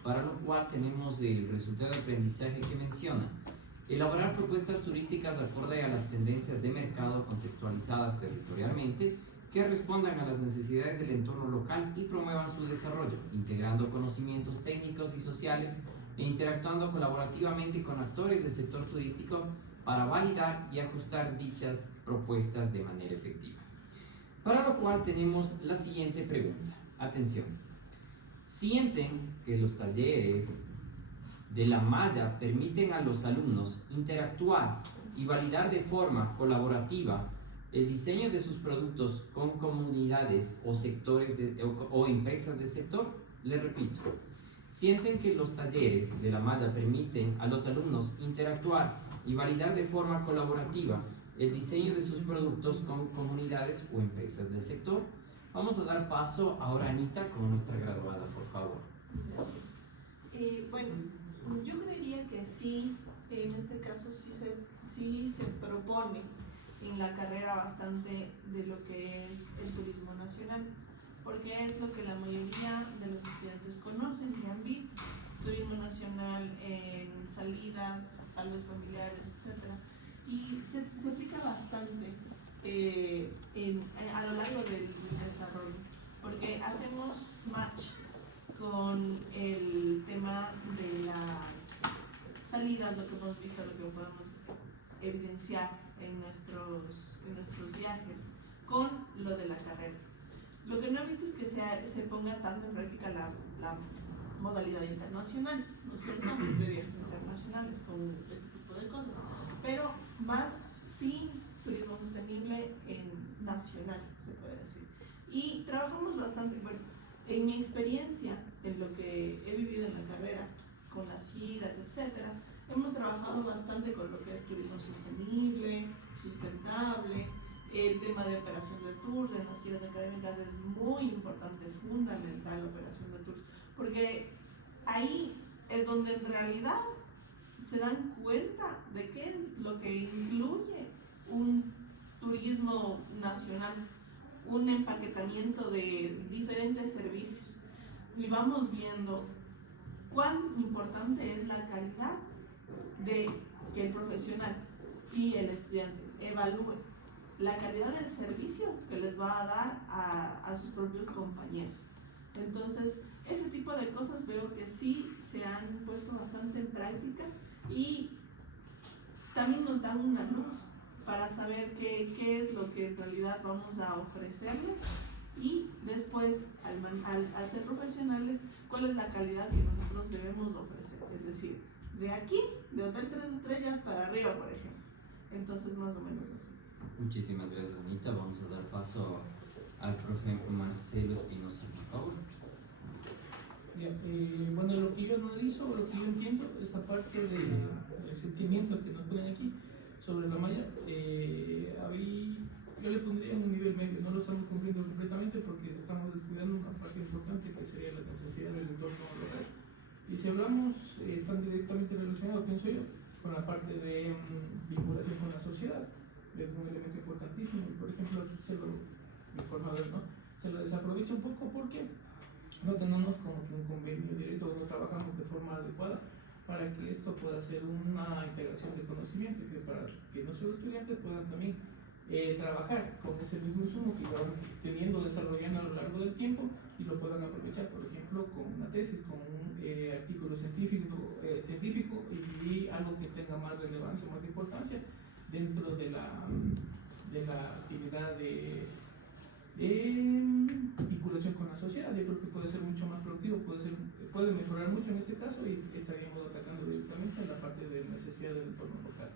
para lo cual tenemos el resultado de aprendizaje que menciona Elaborar propuestas turísticas acorde a las tendencias de mercado contextualizadas territorialmente que respondan a las necesidades del entorno local y promuevan su desarrollo, integrando conocimientos técnicos y sociales e interactuando colaborativamente con actores del sector turístico para validar y ajustar dichas propuestas de manera efectiva. Para lo cual tenemos la siguiente pregunta. Atención. ¿Sienten que los talleres de la malla permiten a los alumnos interactuar y validar de forma colaborativa el diseño de sus productos con comunidades o sectores o empresas del sector? Les repito, ¿sienten que los talleres de la malla permiten a los alumnos interactuar y validar de forma colaborativa el diseño de sus productos con comunidades o empresas del sector? Vamos a dar paso ahora a Anita con nuestra graduada, por favor. Bueno, yo creería que sí, en este caso sí se propone en la carrera bastante de lo que es el turismo nacional, porque es lo que la mayoría de los estudiantes conocen y han visto. Turismo nacional en salidas, tal vez familiares, etc. Y se aplica bastante a lo largo del desarrollo, porque hacemos match con el tema de las salidas, lo que hemos visto, lo que podemos evidenciar en nuestros viajes, con lo de la carrera. Lo que no he visto es que se ponga tanto en práctica la modalidad internacional, ¿no es cierto?, de viajes internacionales con este tipo de cosas, pero más sí turismo sostenible en nacional, se puede decir. Y trabajamos bastante, bueno, en mi experiencia, en lo que he vivido en la carrera, con las giras, etcétera, hemos trabajado bastante con lo que es turismo sostenible, sustentable, el tema de operación de tours. En las giras académicas es muy importante, fundamental la operación de tours, porque ahí es donde en realidad se dan cuenta de qué es lo que incluye un turismo nacional, un empaquetamiento de diferentes servicios, y vamos viendo cuán importante es la calidad de que el profesional y el estudiante evalúen la calidad del servicio que les va a dar a sus propios compañeros. Entonces, ese tipo de cosas veo que sí se han puesto bastante en práctica y también nos dan una luz para saber qué es lo que en realidad vamos a ofrecerles, y después, al ser profesionales, cuál es la calidad que nosotros debemos ofrecer. Es decir, de aquí, de Hotel 3 Estrellas para arriba, por ejemplo. Entonces, más o menos así. Muchísimas gracias, Anita. Vamos a dar paso al profe Marcelo Espinosa, por favor. Bueno, lo que yo analizo, lo que yo entiendo, esta parte del sentimiento que nos ponen aquí sobre la malla, yo le pondría un nivel medio. No lo estamos cumpliendo completamente porque estamos descuidando una parte importante que sería la necesidad del entorno local. Y si hablamos, están directamente relacionados, pienso yo, con la parte de vinculación con la sociedad. Es un elemento importantísimo, y por ejemplo aquí se lo desaprovecha un poco porque no tenemos como que un convenio directo, no trabajamos de forma adecuada para que esto pueda ser una integración de conocimiento, que para que nuestros estudiantes puedan también trabajar con ese mismo insumo que van desarrollando a lo largo del tiempo y lo puedan aprovechar, por ejemplo, con una tesis, con un artículo científico y algo que tenga más relevancia, más importancia dentro de la actividad de vinculación con la sociedad. Yo creo que puede ser mucho más productivo, puede mejorar mucho en este caso, y estaríamos atacando directamente la parte de necesidad del entorno local,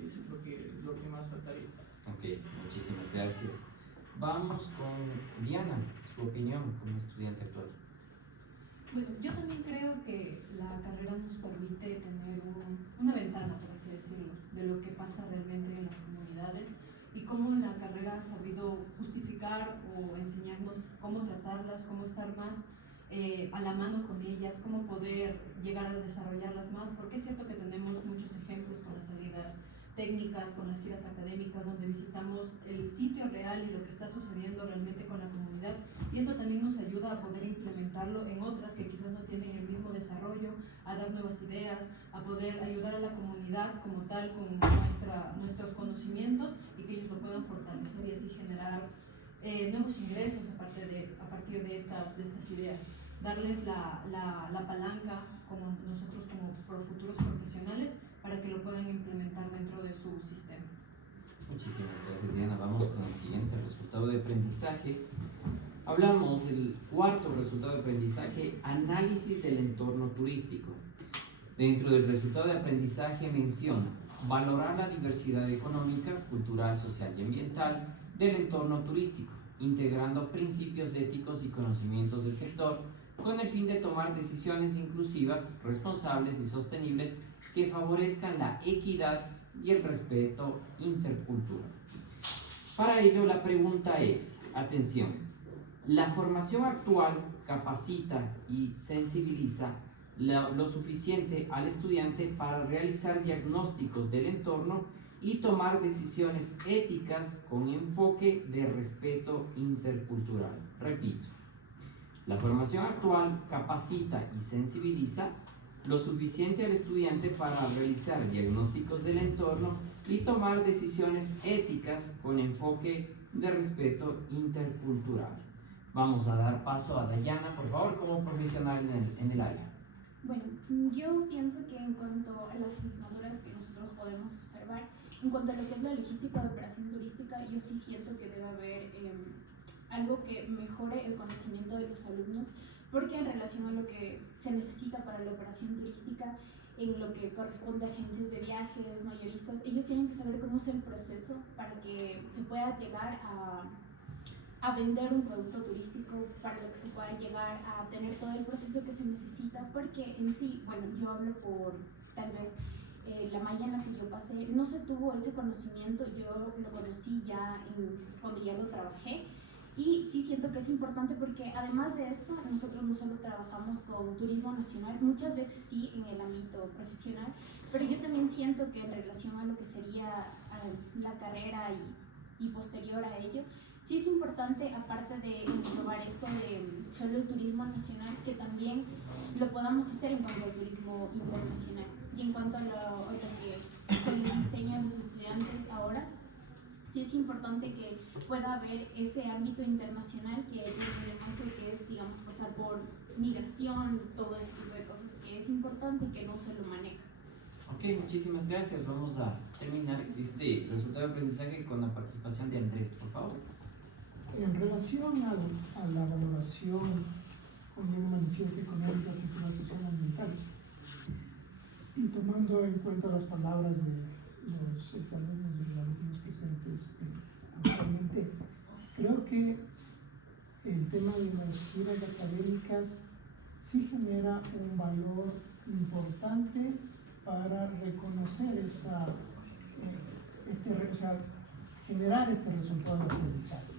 y eso es lo que más faltaría. Ok, muchísimas gracias. Vamos con Diana, su opinión como estudiante actual. Bueno, yo también creo que la carrera nos permite tener una ventana, por así decirlo, de lo que pasa realmente en las comunidades y cómo la carrera ha sabido justificar o enseñarnos cómo tratarlas, cómo estar más a la mano con ellas, cómo poder llegar a desarrollarlas más, porque es cierto que tenemos muchos ejemplos con las salidas técnicas, con las giras académicas, donde visitamos el sitio real y lo que está sucediendo realmente con la comunidad, y esto también nos ayuda a poder implementarlo en otras que quizás no tienen el mismo desarrollo, a dar nuevas ideas, a poder ayudar a la comunidad como tal con nuestros conocimientos y que ellos lo puedan fortalecer y así generar nuevos ingresos a partir de estas ideas. Darles la palanca como nosotros como futuros profesionales para que lo puedan implementar dentro de su sistema. Muchísimas gracias, Diana. Vamos con el siguiente resultado de aprendizaje. Hablamos del cuarto resultado de aprendizaje, análisis del entorno turístico. Dentro del resultado de aprendizaje menciona valorar la diversidad económica, cultural, social y ambiental del entorno turístico, integrando principios éticos y conocimientos del sector con el fin de tomar decisiones inclusivas, responsables y sostenibles que favorezcan la equidad y el respeto intercultural. Para ello, la pregunta es, atención, ¿la formación actual capacita y sensibiliza lo suficiente al estudiante para realizar diagnósticos del entorno y tomar decisiones éticas con enfoque de respeto intercultural? Repito, la formación actual capacita y sensibiliza lo suficiente al estudiante para realizar diagnósticos del entorno y tomar decisiones éticas con enfoque de respeto intercultural. Vamos a dar paso a Dayana, por favor, como profesional en el área. Bueno, yo pienso que en cuanto a las asignaturas que nosotros podemos observar, en cuanto a lo que es la logística de operación turística, yo sí siento que debe haber algo que mejore el conocimiento de los alumnos, porque en relación a lo que se necesita para la operación turística, en lo que corresponde a agencias de viajes, mayoristas, ellos tienen que saber cómo es el proceso para que se pueda llegar a vender un producto turístico, para lo que se pueda llegar a tener todo el proceso que se necesita, porque en sí, bueno, yo hablo por tal vez la malla en la que yo pasé, no se tuvo ese conocimiento, yo lo conocí ya cuando ya lo trabajé. Y sí siento que es importante porque además de esto, nosotros no solo trabajamos con turismo nacional, muchas veces sí en el ámbito profesional, pero yo también siento que en relación a lo que sería la carrera y posterior a ello, sí es importante, aparte de englobar esto de solo el turismo nacional, que también lo podamos hacer en cuanto al turismo internacional. Y en cuanto a lo que se les enseña a los estudiantes ahora, sí es importante que pueda haber ese ámbito internacional que es, digamos, pasar por migración, todo ese tipo de cosas que es importante y que no se lo maneja. Ok, muchísimas gracias. Vamos a terminar este resultado de aprendizaje con la participación de Andrés, por favor. En relación a la valoración con el manifiesto económico, cultural, social y ambiental, y tomando en cuenta las palabras de los exalumnos y los alumnos presentes actualmente, creo que el tema de las giras académicas sí genera un valor importante para reconocer generar este resultado de aprendizaje.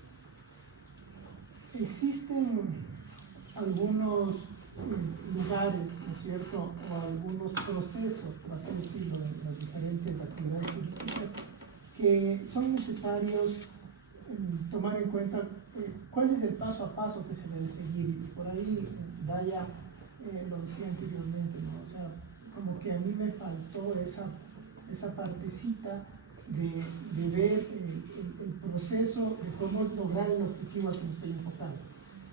Existen algunos lugares, ¿no es cierto?, o algunos procesos, por así decirlo, en las diferentes actividades turísticas que son necesarios tomar en cuenta cuál es el paso a paso que se debe seguir. Y por ahí Daya lo decía anteriormente, ¿no? O sea, como que a mí me faltó esa partecita de ver el proceso de cómo lograr el objetivo al que me estoy enfocando.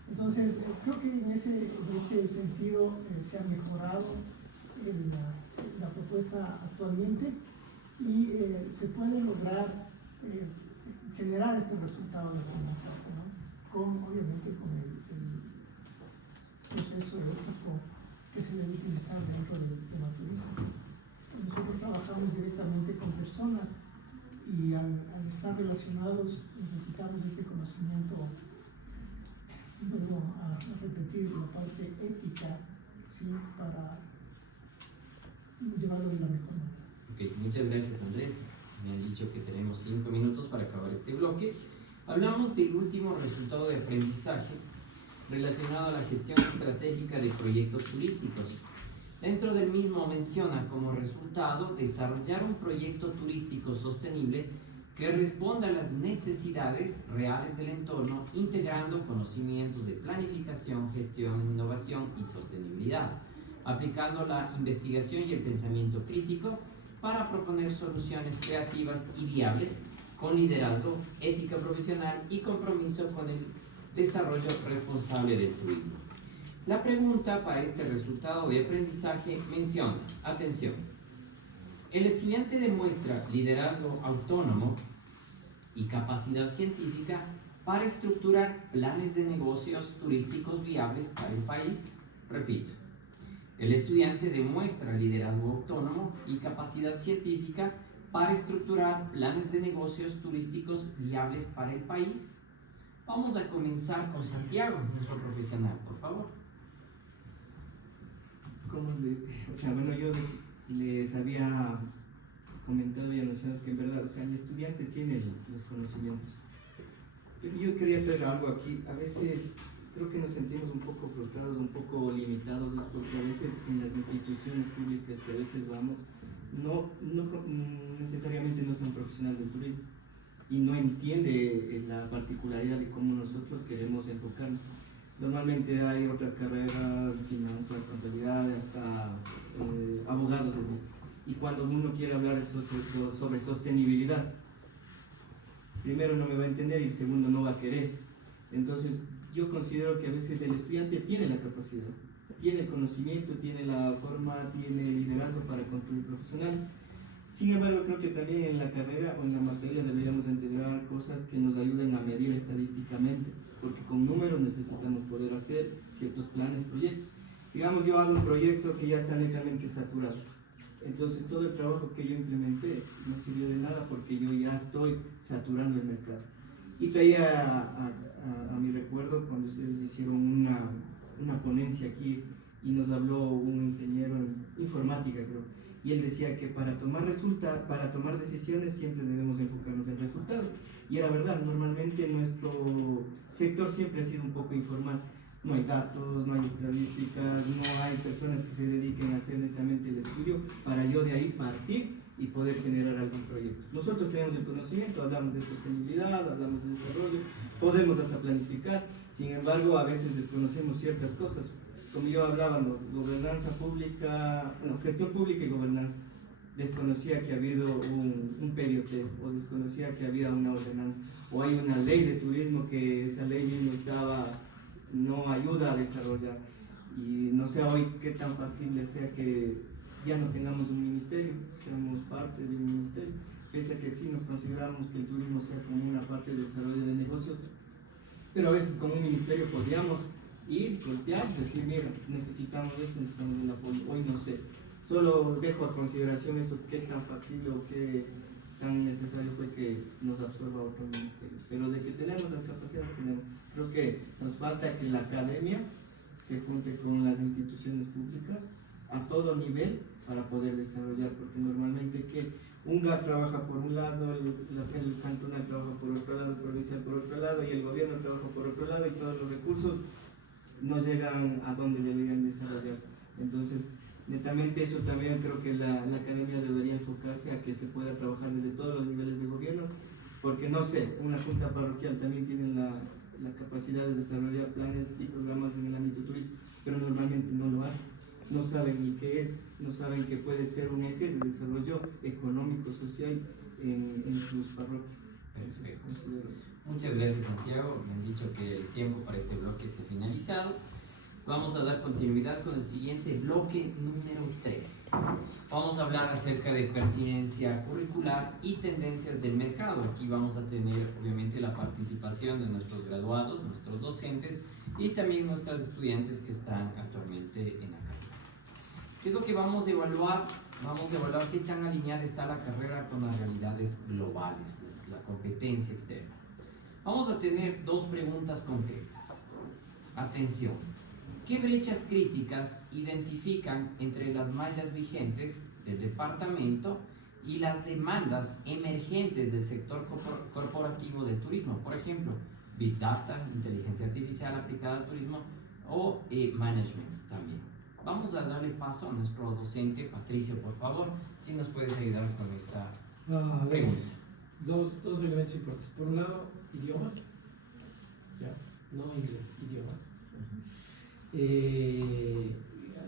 Entonces, creo que en ese sentido se ha mejorado la propuesta actualmente y se puede lograr generar este resultado de aprendizaje, ¿no? Obviamente con el proceso ético que se debe utilizar dentro del tema turístico. Nosotros trabajamos directamente con personas y al estar relacionados necesitamos este conocimiento. Vuelvo a repetir la parte ética, ¿sí?, para llevarlo de la mejor manera. Ok, muchas gracias, Andrés. Me han dicho que tenemos 5 minutos para acabar este bloque. Hablamos del último resultado de aprendizaje relacionado a la gestión estratégica de proyectos turísticos. Dentro del mismo menciona como resultado desarrollar un proyecto turístico sostenible que responda a las necesidades reales del entorno, integrando conocimientos de planificación, gestión, innovación y sostenibilidad, aplicando la investigación y el pensamiento crítico para proponer soluciones creativas y viables, con liderazgo, ética profesional y compromiso con el desarrollo responsable del turismo. La pregunta para este resultado de aprendizaje menciona, atención, el estudiante demuestra liderazgo autónomo y capacidad científica para estructurar planes de negocios turísticos viables para el país. Repito, el estudiante demuestra liderazgo autónomo y capacidad científica para estructurar planes de negocios turísticos viables para el país. Vamos a comenzar con Santiago, nuestro profesional, por favor. Yo les había comentado y anunciado que en verdad, el estudiante tiene los conocimientos. Pero yo quería aclarar algo aquí. A veces creo que nos sentimos un poco frustrados, un poco limitados, es porque a veces en las instituciones públicas que a veces vamos, no necesariamente no es un profesional del turismo y no entiende la particularidad de cómo nosotros queremos enfocarnos. Normalmente hay otras carreras, finanzas, contabilidad, hasta abogados, y cuando uno quiere hablar sobre sostenibilidad, primero no me va a entender y segundo no va a querer. Entonces yo considero que a veces el estudiante tiene la capacidad, tiene el conocimiento, tiene la forma, tiene el liderazgo para construir profesional. Sin embargo, creo que también en la carrera o en la materia deberíamos integrar cosas que nos ayuden a medir estadísticamente, porque con números necesitamos poder hacer ciertos planes, proyectos. Digamos, yo hago un proyecto que ya está netamente saturado. Entonces, todo el trabajo que yo implementé no sirvió de nada porque yo ya estoy saturando el mercado. Y traía a mi recuerdo cuando ustedes hicieron una ponencia aquí y nos habló un ingeniero en informática, creo. Y él decía que para tomar decisiones siempre debemos enfocarnos en resultados. Y era verdad, normalmente nuestro sector siempre ha sido un poco informal. No hay datos, no hay estadísticas, no hay personas que se dediquen a hacer netamente el estudio para yo de ahí partir y poder generar algún proyecto. Nosotros tenemos el conocimiento, hablamos de sostenibilidad, hablamos de desarrollo, podemos hasta planificar, sin embargo a veces desconocemos ciertas cosas. Como yo hablaba, gobernanza pública, gestión pública y gobernanza. Desconocía que había habido un PDOT, o desconocía que había una ordenanza, o hay una ley de turismo que esa ley mismo no ayuda a desarrollar. Y no sé hoy qué tan factible sea que ya no tengamos un ministerio, seamos parte de un ministerio, pese a que sí nos consideramos que el turismo sea como una parte del desarrollo de negocios, pero a veces como un ministerio podríamos ir, golpear, decir, mira, necesitamos esto, necesitamos el apoyo. Hoy no sé, solo dejo a consideración eso, qué tan factible o qué tan necesario fue que nos absorba otro ministerio. Pero de que tenemos las capacidades, tenemos. Creo que nos falta que la academia se junte con las instituciones públicas a todo nivel para poder desarrollar, porque normalmente que un GAT trabaja por un lado, el cantonal trabaja por otro lado, el provincial por otro lado y el gobierno trabaja por otro lado y todos los recursos no llegan a donde deberían desarrollarse. Entonces, netamente eso también creo que la academia debería enfocarse a que se pueda trabajar desde todos los niveles de gobierno, porque no sé, una junta parroquial también tiene la capacidad de desarrollar planes y programas en el ámbito turístico, pero normalmente no lo hacen, no saben ni qué es, no saben que puede ser un eje de desarrollo económico, social en sus parroquias. Perfecto. Muchas gracias, Santiago. Me han dicho que el tiempo para este bloque se ha finalizado. Vamos a dar continuidad con el siguiente bloque número 3. Vamos a hablar acerca de pertinencia curricular y tendencias del mercado. Aquí vamos a tener obviamente la participación de nuestros graduados, nuestros docentes y también nuestros estudiantes que están actualmente en la carrera. ¿Qué es lo que vamos a evaluar? Vamos a evaluar qué tan alineada está la carrera con las realidades globales, la competencia externa. Vamos a tener dos preguntas concretas. Atención. ¿Qué brechas críticas identifican entre las mallas vigentes del departamento y las demandas emergentes del sector corporativo del turismo? Por ejemplo, Big Data, inteligencia artificial aplicada al turismo o management también. Vamos a darle paso a nuestro docente, Patricio, por favor, si nos puedes ayudar con esta pregunta. dos elementos importantes. Por un lado, idiomas, ¿ya? No inglés, idiomas.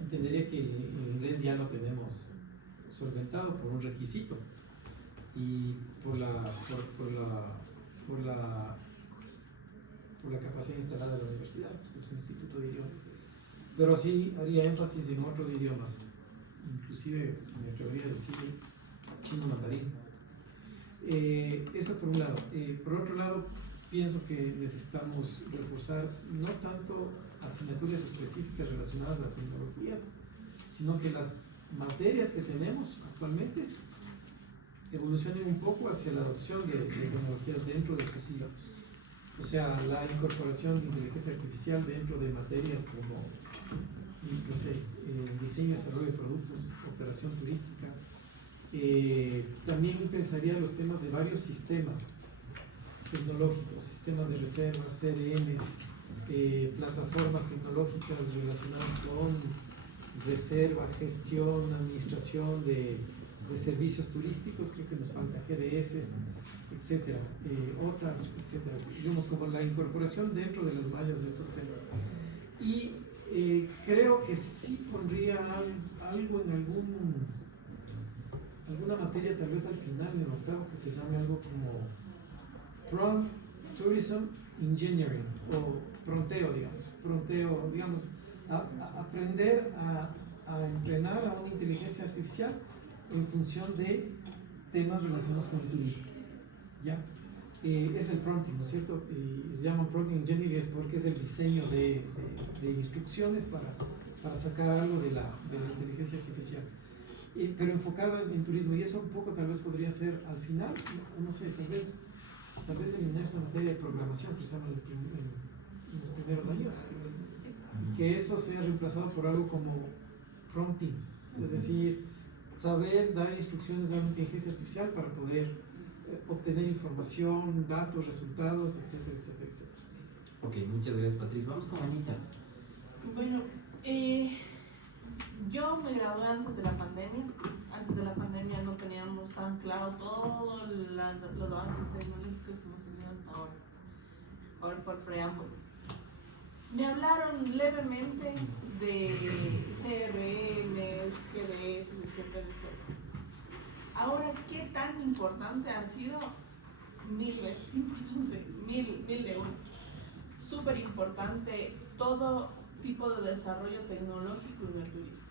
Entendería que el inglés ya lo tenemos solventado por un requisito y por la capacidad instalada de la universidad, es un instituto de idiomas. Pero sí haría énfasis en otros idiomas, inclusive me atrevería a decir chino mandarín. Eso por un lado. Por otro lado, pienso que necesitamos reforzar no tanto asignaturas específicas relacionadas a tecnologías, sino que las materias que tenemos actualmente evolucionen un poco hacia la adopción de tecnologías dentro de sus sílabos. O sea, la incorporación de inteligencia artificial dentro de materias como, no sé, diseño y desarrollo de productos, operación turística. También pensaría los temas de varios sistemas tecnológicos, sistemas de reserva, CRMs, plataformas tecnológicas relacionadas con reserva, gestión, administración de servicios turísticos, creo que nos falta GDS, etcétera, otras, etcétera. Digamos, como la incorporación dentro de las mallas de estos temas. Y creo que sí pondría algo en alguna materia, tal vez al final, en el octavo, que se llame algo como Prompt Tourism Engineering o pronteo, digamos, aprender a entrenar a una inteligencia artificial en función de temas relacionados con el turismo. ¿Ya? Es el prompting, ¿no es cierto? Se llama prompting engineering es porque es el diseño de instrucciones para sacar algo de la inteligencia artificial. Pero enfocado en turismo, y eso un poco tal vez podría ser al final, no sé, tal vez eliminar esa materia de programación que usamos en los primeros años, que eso sea reemplazado por algo como prompting, es decir, saber dar instrucciones a la inteligencia artificial para poder obtener información, datos, resultados, etcétera, etcétera, etcétera. Ok, muchas gracias, Patricia. Vamos con Anita. Bueno, yo me gradué antes de la pandemia. Antes de la pandemia no teníamos tan claro todos los avances tecnológicos que hemos tenido hasta ahora. Ahora por preámbulo. Me hablaron levemente de CRMs, GDS, etcétera, etcétera. Ahora, ¿qué tan importante ha sido? 1000 veces importante, mil de uno. Súper importante todo tipo de desarrollo tecnológico en el turismo.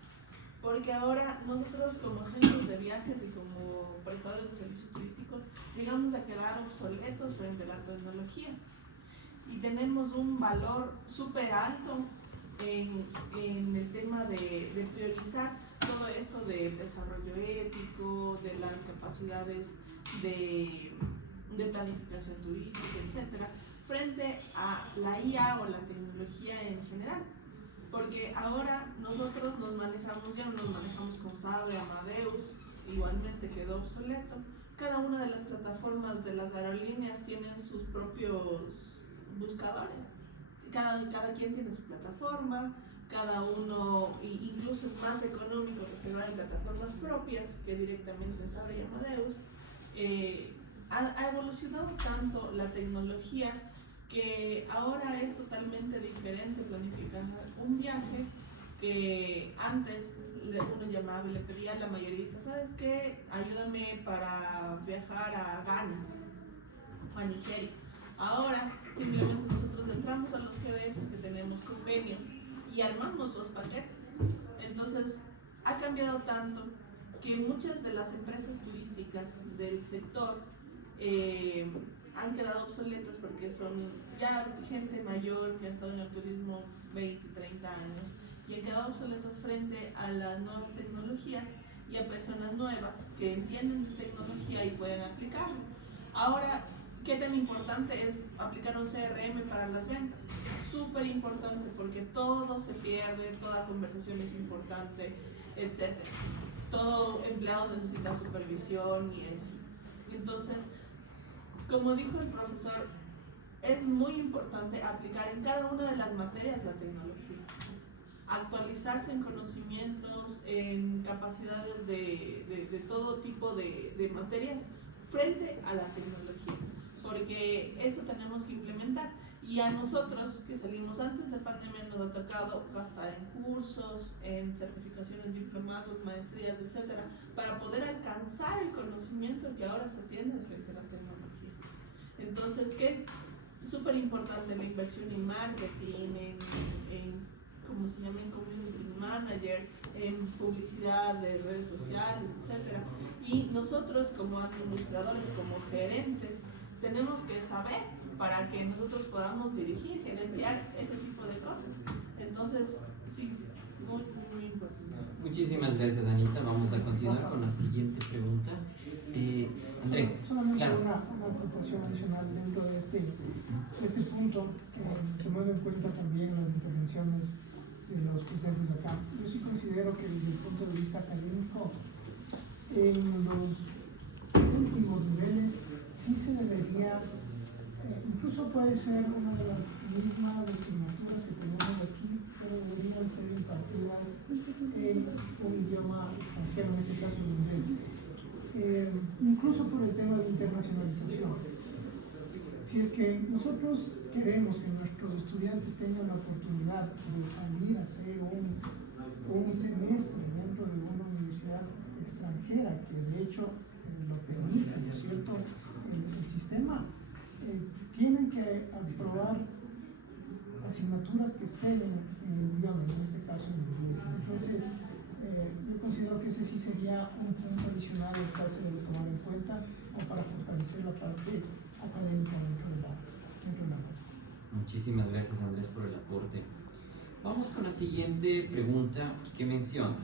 Porque ahora nosotros como agentes de viajes y como prestadores de servicios turísticos llegamos a quedar obsoletos frente a la tecnología. Y tenemos un valor súper alto en el tema de priorizar todo esto del desarrollo ético, de las capacidades de planificación turística, etcétera, frente a la IA o la tecnología en general. Porque ahora nosotros ya no nos manejamos con Sabre, Amadeus, igualmente quedó obsoleto. Cada una de las plataformas de las aerolíneas tienen sus propios buscadores. Cada quien tiene su plataforma, cada uno, incluso es más económico reservar en plataformas propias que directamente en Sabre y Amadeus. Ha evolucionado tanto la tecnología que ahora es totalmente diferente planificar un viaje que antes uno llamaba y le pedía a la mayorista, ¿sabes qué? Ayúdame para viajar a Ghana o a Nigeria. Ahora simplemente nosotros entramos a los GDS que tenemos convenios y armamos los paquetes. Entonces ha cambiado tanto que muchas de las empresas turísticas del sector han quedado obsoletas porque son ya gente mayor que ha estado en el turismo 20, 30 años y han quedado obsoletas frente a las nuevas tecnologías y a personas nuevas que entienden de tecnología y pueden aplicarlo. Ahora, ¿qué tan importante es aplicar un CRM para las ventas? Súper importante porque todo se pierde, toda conversación es importante, etc. Todo empleado necesita supervisión y eso. Entonces, como dijo el profesor, es muy importante aplicar en cada una de las materias la tecnología, actualizarse en conocimientos, en capacidades de todo tipo de materias frente a la tecnología, porque esto tenemos que implementar. Y a nosotros que salimos antes de pandemia nos ha tocado gastar en cursos, en certificaciones, diplomados, maestrías, etcétera, para poder alcanzar el conocimiento que ahora se tiene frente a la tecnología. Entonces, ¿qué? Súper importante la inversión en marketing, en ¿cómo se llama? En community manager, en publicidad de redes sociales, etcétera. Y nosotros como administradores, como gerentes, tenemos que saber para que nosotros podamos dirigir, gerenciar ese tipo de cosas. Entonces, sí, muy importante. Muchísimas gracias, Anita. Vamos a continuar con la siguiente pregunta. Andrés, Solamente claro. una aportación adicional dentro de este punto, tomando en cuenta también las intervenciones de los presentes acá. Yo sí considero que desde el punto de vista académico, en los últimos niveles sí se debería, incluso puede ser una de las mismas asignaturas que tenemos aquí, pero deberían ser impartidas en un idioma extranjero, en este caso el inglés. Incluso por el tema de internacionalización. Si es que nosotros queremos que nuestros estudiantes tengan la oportunidad de salir a hacer un semestre dentro de una universidad extranjera, que de hecho lo permite, ¿no es cierto?, el sistema, tienen que aprobar asignaturas que estén en el idioma, en este caso en inglés. Entonces, yo considero que ese sí sería un punto adicional al cual se debe tomar en cuenta o para fortalecer la parte académica dentro de la nota. Muchísimas gracias, Andrés, por el aporte. Vamos con la siguiente pregunta que menciona: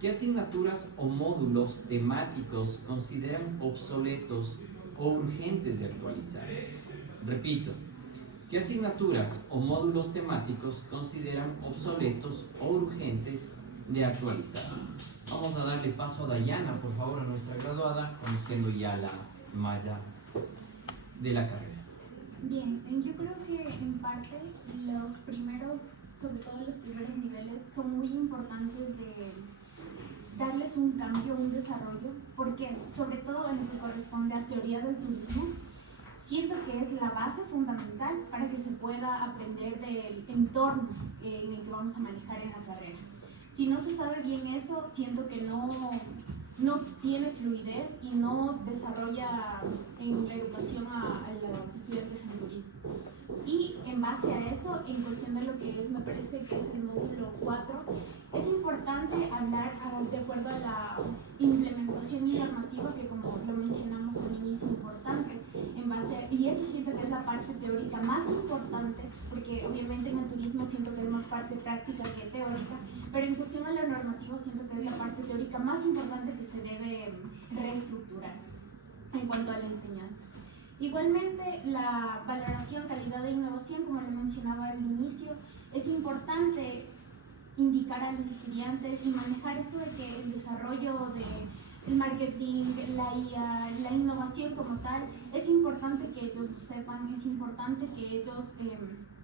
¿qué asignaturas o módulos temáticos consideran obsoletos o urgentes de actualizar? Repito, ¿qué asignaturas o módulos temáticos consideran obsoletos o urgentes de actualizar? Vamos a darle paso a Dayana, por favor, a nuestra graduada, conociendo ya la malla de la carrera. Bien, yo creo que en parte los primeros, sobre todo los primeros niveles, son muy importantes de darles un cambio, un desarrollo, porque sobre todo en lo que corresponde a teoría del turismo, siento que es la base fundamental para que se pueda aprender del entorno en el que vamos a manejar en la carrera. Si no se sabe bien eso, siento que no tiene fluidez y no desarrolla en la educación a los estudiantes en turismo. Y en base a eso, en cuestión de lo que es, me parece que es el módulo 4, es importante hablar de acuerdo a la implementación y normativa, que como lo mencionamos también es importante, y eso siento que es la parte teórica más importante, porque obviamente en el turismo siento que es más parte práctica que teórica, pero en cuestión a la normativa siento que es la parte teórica más importante que se debe reestructurar en cuanto a la enseñanza. Igualmente, la valoración, calidad e innovación, como lo mencionaba al inicio, es importante indicar a los estudiantes y manejar esto de que el desarrollo del marketing, la IA, la innovación como tal, es importante que ellos lo sepan, es importante que ellos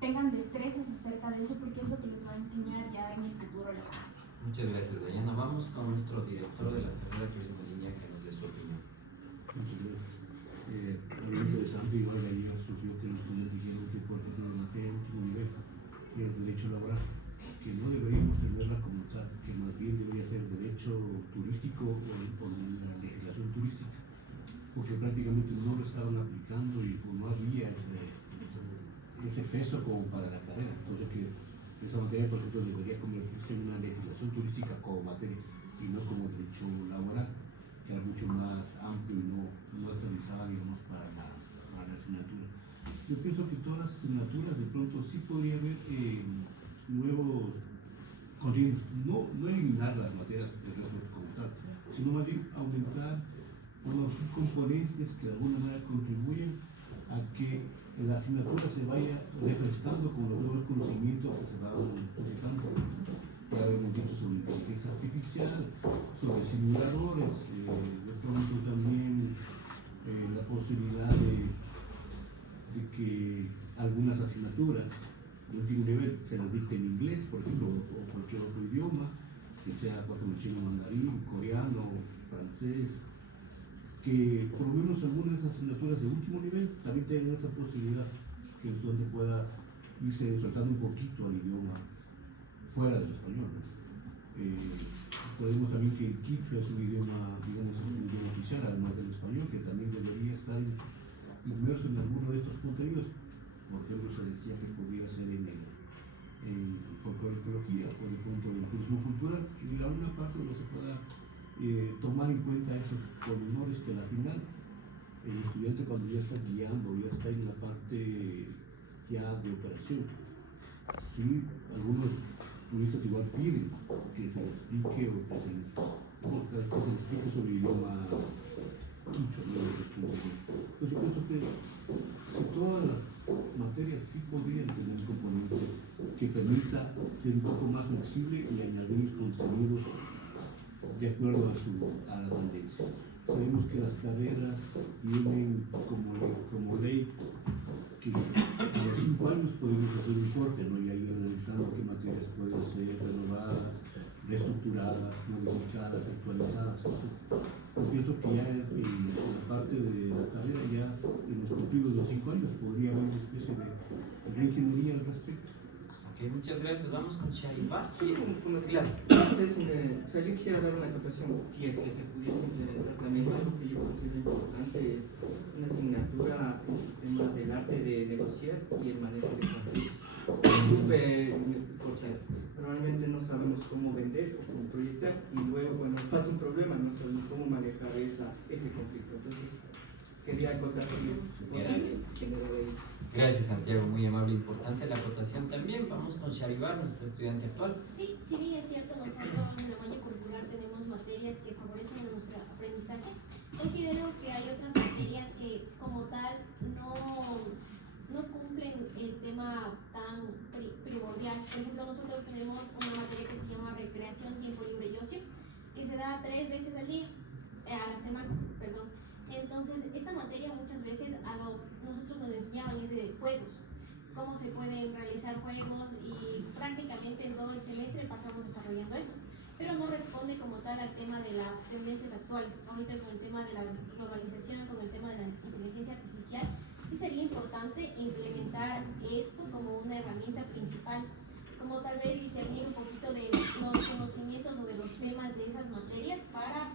tengan destrezas acerca de eso, porque es lo que les va a enseñar ya en el futuro laboral. Muchas gracias, Dayana. Vamos con nuestro director de la carrera de turismo en línea que nos dé su opinión. Muy interesante, igual de ahí surgió que los estudiantes dijeron que por ejemplo la materia de último nivel, que es derecho laboral, que no deberíamos tenerla como tal, que más bien debería ser derecho turístico o la legislación turística, porque prácticamente no lo estaban aplicando y pues, no había ese peso como para la carrera. Entonces que esa materia, por ejemplo, debería convertirse en una legislación turística como materia y no como derecho laboral, que era mucho más amplio y no aterrizaba, digamos, para la asignatura. Yo pienso que todas las asignaturas de pronto sí podría haber nuevos contenidos, no eliminar las materias de resto como tal, sino más bien aumentar unos subcomponentes que de alguna manera contribuyen a que la asignatura se vaya refrescando con los nuevos conocimientos que se van suscitando. Ya habíamos dicho sobre inteligencia artificial, sobre simuladores, de pronto también la posibilidad de que algunas asignaturas de último nivel se las dicte en inglés, por ejemplo, o cualquier otro idioma, que sea, por ejemplo, chino, mandarín, coreano, francés, que por lo menos algunas de esas asignaturas de último nivel también tengan esa posibilidad, que el estudiante pueda irse soltando un poquito al idioma fuera del español, ¿no? Podemos también que el quichua es un idioma, digamos, es un idioma oficial, además del español, que también debería estar inmerso en alguno de estos contenidos. Por ejemplo, se decía que podría ser en folclorología o de pronto en turismo cultural, y la una parte donde se pueda tomar en cuenta esos pormenores que al final el estudiante, cuando ya está guiando, ya está en la parte ya de operación. Sí, algunos turistas igual piden que se les explique o que se les explique sobre el idioma quichua, ¿no? Pues yo pienso que si todas las materias sí podrían tener un componente que permita ser un poco más flexible y añadir contenidos de acuerdo a la tendencia. Sabemos que las carreras tienen como ley que a los 5 años podemos hacer un corte, ¿no? Y ahí analizando qué materias pueden ser renovadas, reestructuradas, modificadas, actualizadas. Entonces, yo pienso que ya en la parte de la carrera, ya en los cumplidos de los 5 años, podría haber una especie de reingeniería al respecto. Ok, muchas gracias. Vamos con Sharifa. Sí, claro. Entonces, o sea, yo quisiera dar una acotación, si es que se pudiese implementar también algo que yo considero importante, es una asignatura en el tema del arte de negociar y el manejo de conflictos. Súper, porque normalmente no sabemos cómo vender o cómo proyectar, y luego cuando nos pasa un problema no sabemos cómo manejar ese conflicto. Entonces, quería acotar si es posible. Gracias, Santiago, muy amable e importante la acotación también. Vamos con Sharibar, nuestra estudiante actual. Sí, si bien es cierto, nosotros en la malla curricular tenemos materias que favorecen nuestro aprendizaje. Considero que hay otras materias que como tal no cumplen el tema tan primordial. Por ejemplo, nosotros tenemos una materia que se llama recreación, tiempo libre y ocio, que se da 3 veces al día, a la semana, perdón. Entonces, esta materia muchas veces nosotros nos enseñaban es de juegos, cómo se pueden realizar juegos, y prácticamente en todo el semestre pasamos desarrollando eso, pero no responde como tal al tema de las tendencias actuales. Ahorita con el tema de la globalización, con el tema de la inteligencia artificial, sí sería importante implementar esto como una herramienta principal, como tal vez discernir un poquito de los conocimientos o de los temas de esas materias para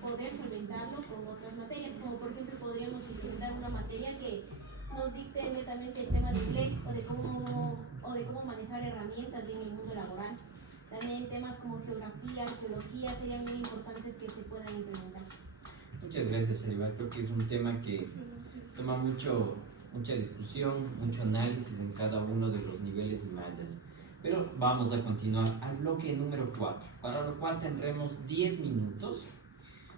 poder solventarlo con otras materias, como por ejemplo podríamos implementar una materia que nos dicte netamente el tema de inglés o de cómo manejar herramientas en el mundo laboral. También temas como geografía, arqueología serían muy importantes que se puedan implementar. Muchas gracias, Sharibar. Creo que es un tema que toma mucha discusión, mucho análisis en cada uno de los niveles y mallas. Pero vamos a continuar al bloque número 4, para lo cual tendremos 10 minutos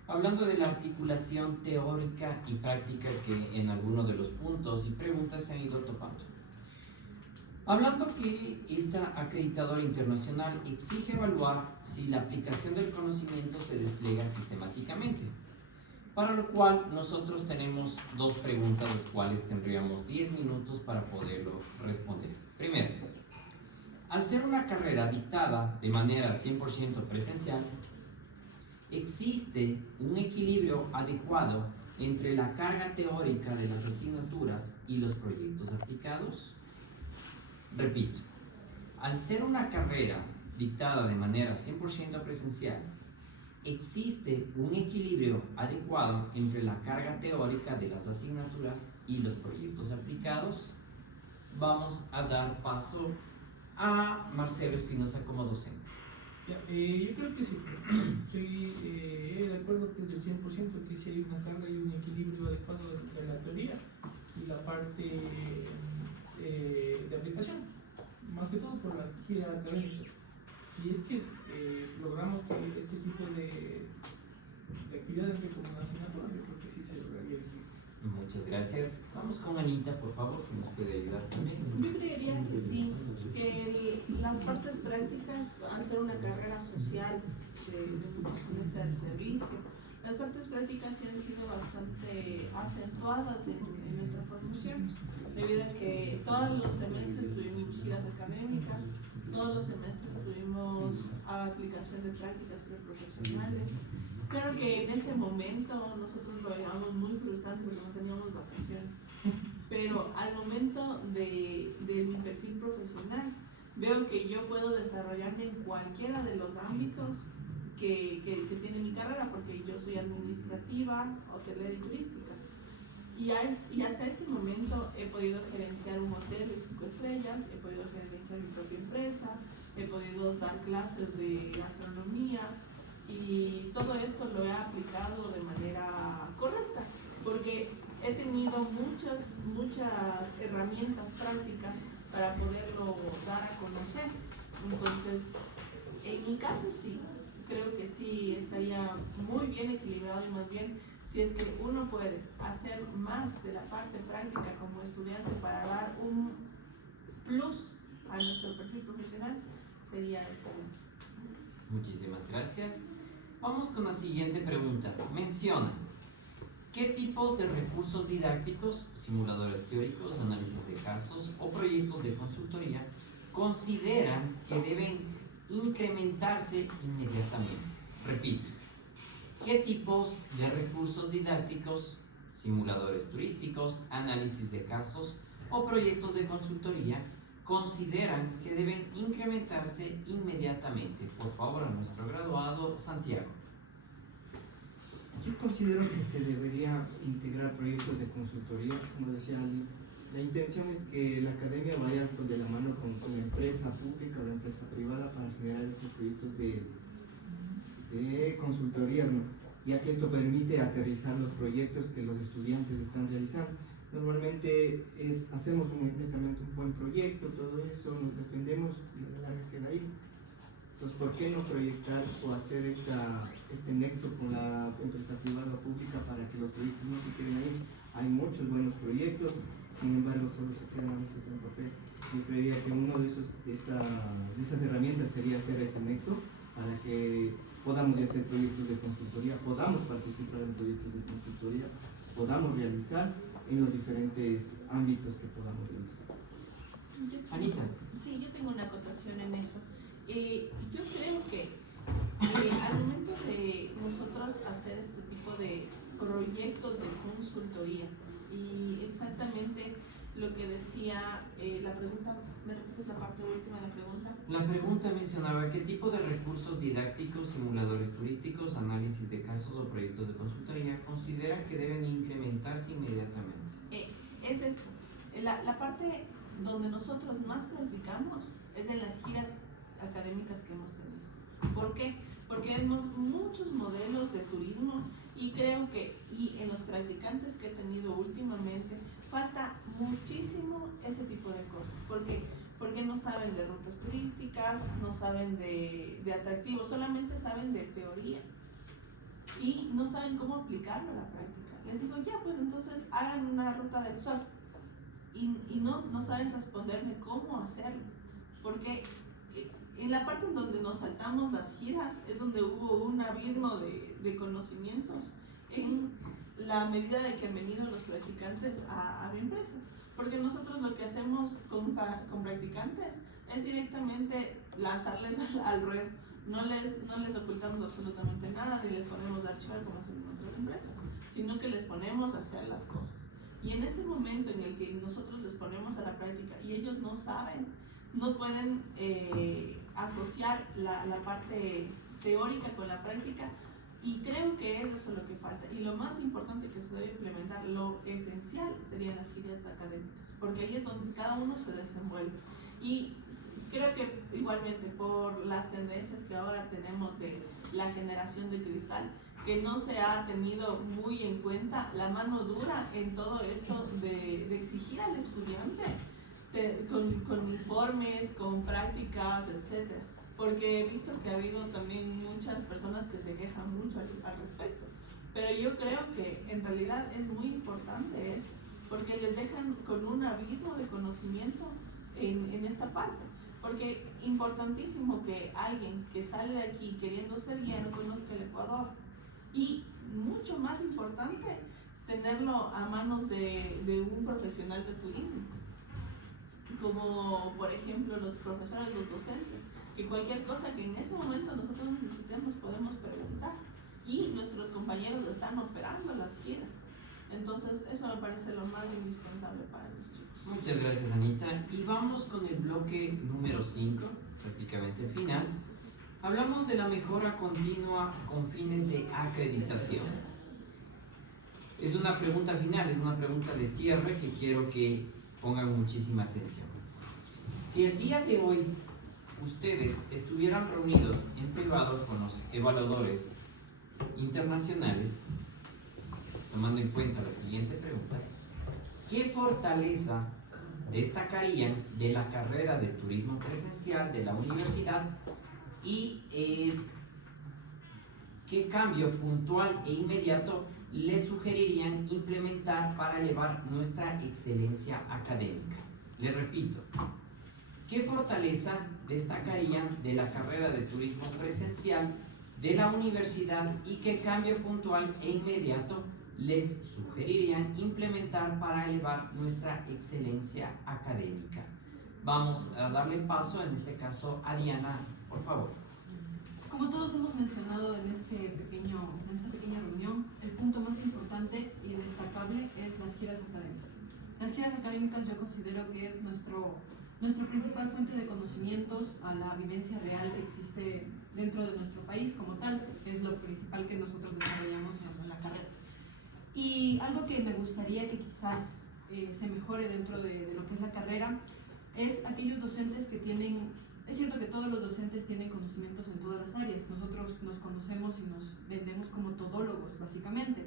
hablando de la articulación teórica y práctica que en algunos de los puntos y preguntas se han ido topando. Hablando que esta acreditadora internacional exige evaluar si la aplicación del conocimiento se despliega sistemáticamente, para lo cual nosotros tenemos 2 preguntas, las cuales tendríamos 10 minutos para poderlo responder. Primero, al ser una carrera dictada de manera 100% presencial, ¿existe un equilibrio adecuado entre la carga teórica de las asignaturas y los proyectos aplicados? Repito, al ser una carrera dictada de manera 100% presencial, ¿existe un equilibrio adecuado entre la carga teórica de las asignaturas y los proyectos aplicados? Vamos a dar paso a Marcelo Espinosa como docente. Yo creo que sí. Estoy de acuerdo con el 100% que sí hay una carga y un equilibrio adecuado entre la teoría y la parte de aplicación, más que todo por la gira académica. Si es que logramos que este tipo de actividad entre como una asignatura, yo creo que sí se lograría el equilibrio. Muchas gracias. Vamos con Anita, por favor, si nos puede ayudar también. Yo creería que sí, que las partes prácticas, al ser una carrera social de servicio, las partes prácticas sí han sido bastante acentuadas en nuestra formación, debido a que todos los semestres tuvimos giras académicas, todos los semestres tuvimos aplicación de prácticas preprofesionales. Claro que en ese momento nosotros lo veíamos muy frustrante porque no teníamos vacaciones, pero al momento de mi perfil profesional veo que yo puedo desarrollarme en cualquiera de los ámbitos que tiene mi carrera, porque yo soy administrativa, hotelera y turística. Y hasta este momento he podido gerenciar un hotel de 5 estrellas, he podido gerenciar mi propia empresa, he podido dar clases de gastronomía, y todo esto lo he aplicado de manera correcta, porque he tenido muchas herramientas prácticas para poderlo dar a conocer. Entonces, en mi caso sí, creo que sí estaría muy bien equilibrado, y más bien, si es que uno puede hacer más de la parte práctica como estudiante para dar un plus a nuestro perfil profesional, sería excelente. Muchísimas gracias. Vamos con la siguiente pregunta. Menciona, ¿qué tipos de recursos didácticos, simuladores teóricos, análisis de casos o proyectos de consultoría consideran que deben incrementarse inmediatamente? Repito, ¿qué tipos de recursos didácticos, simuladores turísticos, análisis de casos o proyectos de consultoría consideran que deben incrementarse inmediatamente? Por favor, a nuestro graduado Santiago. Yo considero que se debería integrar proyectos de consultoría, como decía Ali. La intención es que la academia vaya de la mano con la empresa pública o la empresa privada para generar estos proyectos de consultoría, ¿no? Ya que esto permite aterrizar los proyectos que los estudiantes están realizando. Normalmente hacemos netamente un buen proyecto, todo eso, nos defendemos y la larga queda ahí. Entonces, ¿por qué no proyectar o hacer este nexo con la empresa privada o pública para que los proyectos no se queden ahí? Hay muchos buenos proyectos, sin embargo, solo se quedan a veces en papel. Yo creería que uno de esas herramientas sería hacer ese nexo para que podamos hacer proyectos de consultoría, podamos participar en proyectos de consultoría, podamos realizar en los diferentes ámbitos que podamos realizar. Anita. Sí, yo tengo una acotación en eso. Yo creo que al momento de nosotros hacer este tipo de proyectos de consultoría, y exactamente lo que decía la pregunta, ¿me repites la parte última de la pregunta? La pregunta mencionaba qué tipo de recursos didácticos, simuladores turísticos, análisis de casos o proyectos de consultoría consideran que deben incrementarse inmediatamente. Es esto. La parte donde nosotros más practicamos es en las giras académicas que hemos tenido. ¿Por qué? Porque vemos muchos modelos de turismo, y creo que en los practicantes que he tenido últimamente falta muchísimo ese tipo de cosas. ¿Por qué? Porque no saben de rutas turísticas, no saben de atractivos, solamente saben de teoría y no saben cómo aplicarlo a la práctica. Les digo, ya, pues entonces hagan una ruta del sol, y no saben responderme cómo hacerlo, porque en la parte en donde nos saltamos las giras es donde hubo un abismo de conocimientos en la medida de que han venido los practicantes a mi empresa, porque nosotros lo que hacemos con practicantes es directamente lanzarles al ruedo. No les ocultamos absolutamente nada, ni les ponemos a archivar como hacen en otras empresas, sino que les ponemos a hacer las cosas. Y en ese momento en el que nosotros les ponemos a la práctica y ellos no saben, no pueden asociar la parte teórica con la práctica, y creo que es eso lo que falta. Y lo más importante que se debe implementar, lo esencial, serían las giras académicas, porque ahí es donde cada uno se desenvuelve. Y creo que igualmente por las tendencias que ahora tenemos de la generación de cristal, que no se ha tenido muy en cuenta la mano dura en todo esto de exigir al estudiante con informes, con prácticas, etcétera. Porque he visto que ha habido también muchas personas que se quejan mucho al respecto. Pero yo creo que en realidad es muy importante esto, porque les dejan con un abismo de conocimiento en esta parte. Porque es importantísimo que alguien que sale de aquí queriendo ser guía no conozca el Ecuador. Y mucho más importante, tenerlo a manos de un profesional de turismo, como por ejemplo los profesores, los docentes, que cualquier cosa que en ese momento nosotros necesitemos podemos preguntar. y nuestros compañeros están operando las giras. Entonces eso me parece lo más indispensable para los chicos. Muchas gracias, Anita. Y vamos con el bloque número 5, prácticamente final. Hablamos de la mejora continua con fines de acreditación. Es una pregunta final, es una pregunta de cierre que quiero que pongan muchísima atención. Si el día de hoy ustedes estuvieran reunidos en privado con los evaluadores internacionales, tomando en cuenta la siguiente pregunta, ¿qué fortaleza destacarían de la carrera de turismo presencial de la universidad y qué cambio puntual e inmediato les sugerirían implementar para elevar nuestra excelencia académica? Les repito, ¿qué fortaleza destacarían de la carrera de turismo presencial de la universidad y qué cambio puntual e inmediato les sugerirían implementar para elevar nuestra excelencia académica? Vamos a darle paso, en este caso, a Diana, por favor. Como todos hemos mencionado en esta pequeña reunión, el punto más importante y destacable es las giras académicas. Las giras académicas yo considero que es nuestra principal fuente de conocimientos a la vivencia real que existe dentro de nuestro país como tal, que es lo principal que nosotros desarrollamos en la carrera. Y algo que me gustaría que quizás se mejore dentro de lo que es la carrera es aquellos docentes que tienen, es cierto que todos los docentes tienen conocimientos en todas las áreas, nosotros nos conocemos y nos vendemos como todólogos básicamente,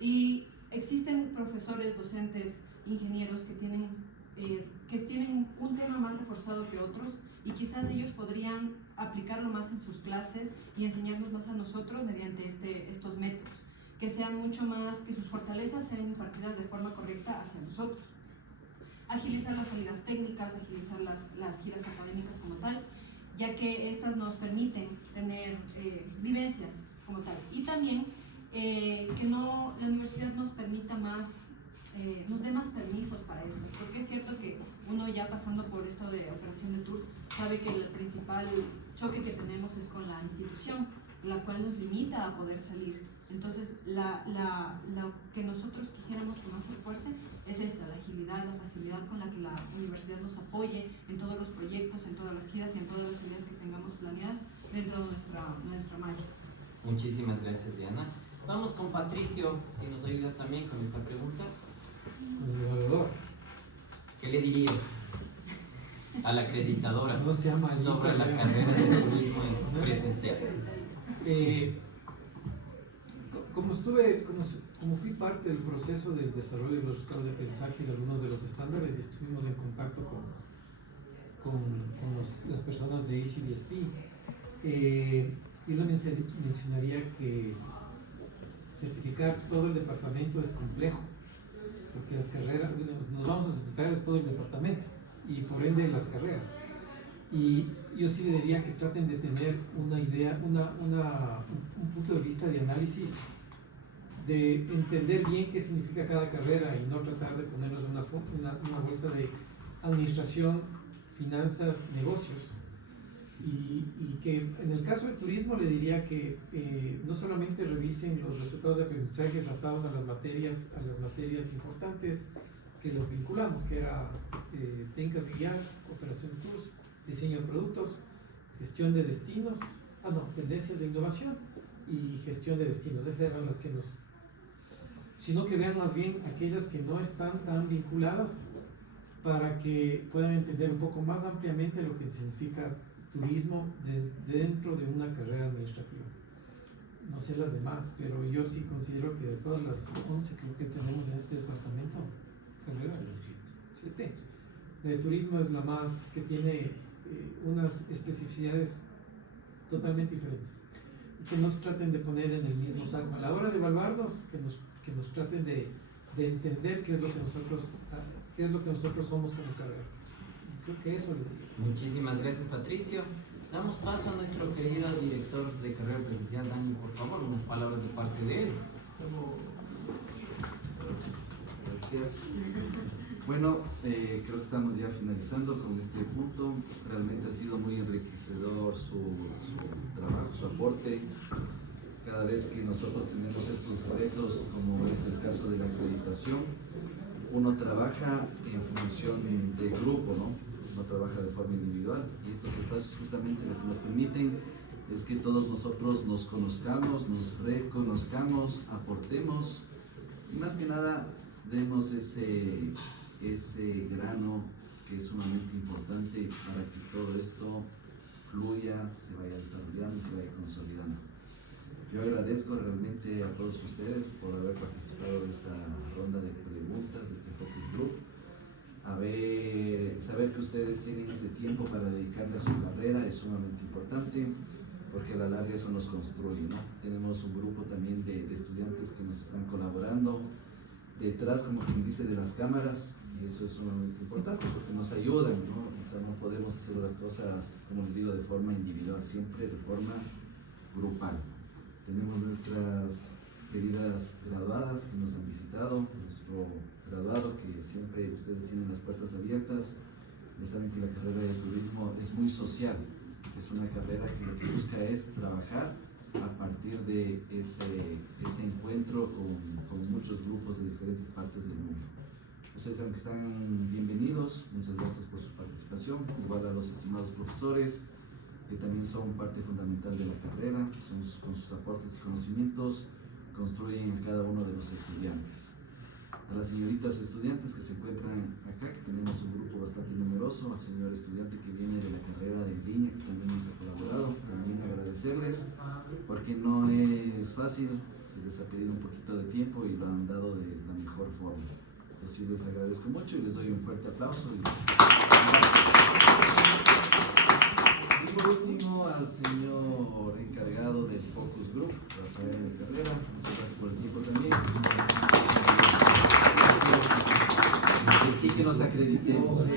y existen profesores, docentes, ingenieros que tienen un tema más reforzado que otros y quizás ellos podrían aplicarlo más en sus clases y enseñarnos más a nosotros mediante estos métodos, que sean mucho más, que sus fortalezas sean impartidas de forma correcta hacia nosotros. Agilizar las salidas técnicas, agilizar las giras académicas como tal, ya que estas nos permiten tener vivencias como tal. Y también que la universidad nos permita más, nos dé más permisos para esto, porque es cierto que uno ya pasando por esto de operación de tours sabe que el principal choque que tenemos es con la institución, la cual nos limita a poder salir. Entonces, lo que nosotros quisiéramos que más se refuerce es esta, la agilidad, la facilidad con la que la universidad nos apoye en todos los proyectos, en todas las giras y en todas las ideas que tengamos planeadas dentro de nuestra malla. Muchísimas gracias, Diana. Vamos con Patricio, si nos ayuda también con esta pregunta. El evaluador. ¿Qué le dirías a la acreditadora No se llama sobre la carrera de turismo presencial? Como fui parte del proceso del desarrollo de los resultados de aprendizaje de algunos de los estándares y estuvimos en contacto con las personas de ECDSP, yo le mencionaría que certificar todo el departamento es complejo, porque las carreras, nos vamos a certificar es todo el departamento y por ende las carreras. Y yo sí le diría que traten de tener una idea, un punto de vista de análisis, de entender bien qué significa cada carrera y no tratar de ponernos en una bolsa de administración, finanzas, negocios. Y que en el caso del turismo le diría que no solamente revisen los resultados de aprendizaje atados a las materias importantes que las vinculamos, que era técnicas de guiar, operación de tours, diseño de productos, gestión de destinos, tendencias de innovación y gestión de destinos. Esas eran las que sino que vean más bien aquellas que no están tan vinculadas para que puedan entender un poco más ampliamente lo que significa turismo dentro de una carrera administrativa. No sé las demás, pero yo sí considero que de todas las 11 creo que tenemos en este departamento, carreras, 7. De turismo es la más que tiene unas especificidades totalmente diferentes. Y que nos traten de poner en el mismo saco. A la hora de evaluarnos, que nos traten de entender qué es lo que nosotros somos como carrera. Creo que eso le digo. Muchísimas gracias, Patricio. Damos paso a nuestro querido director de carrera presencial, Dani, por favor, unas palabras de parte de él. Gracias. Bueno, creo que estamos ya finalizando con este punto. Realmente ha sido muy enriquecedor su trabajo, su aporte. cada vez que nosotros tenemos estos retos, como es el caso de la acreditación, uno trabaja en función de grupo, ¿no? No trabaja de forma individual, y estos espacios justamente lo que nos permiten es que todos nosotros nos conozcamos, nos reconozcamos, aportemos y más que nada demos ese grano que es sumamente importante para que todo esto fluya, se vaya desarrollando y se vaya consolidando. Yo agradezco realmente a todos ustedes por haber participado de esta ronda de preguntas, de este focus group. Saber que ustedes tienen ese tiempo para dedicarle a su carrera es sumamente importante, porque a la larga eso nos construye, ¿no? Tenemos un grupo también de estudiantes que nos están colaborando detrás, como quien dice, de las cámaras, y eso es sumamente importante porque nos ayudan, ¿no? O sea, no podemos hacer las cosas, como les digo, de forma individual, siempre de forma grupal. Tenemos nuestras queridas graduadas que nos han visitado, nuestro graduado que siempre ustedes tienen las puertas abiertas. Ya saben que la carrera de turismo es muy social, es una carrera que lo que busca es trabajar a partir de ese encuentro con muchos grupos de diferentes partes del mundo. Ustedes saben que están bienvenidos, muchas gracias por su participación, igual a los estimados profesores, que también son parte fundamental de la carrera, con sus aportes y conocimientos construyen a cada uno de los estudiantes. A las señoritas estudiantes que se encuentran acá, que tenemos un grupo bastante numeroso, al señor estudiante que viene de la carrera de línea, que también nos ha colaborado, también agradecerles, porque no es fácil, se les ha pedido un poquito de tiempo y lo han dado de la mejor forma. Así les agradezco mucho y les doy un fuerte aplauso. Y por último, al señor encargado del Focus Group, Rafael Carrera, muchas gracias por el tiempo también. Y que nos acreditemos.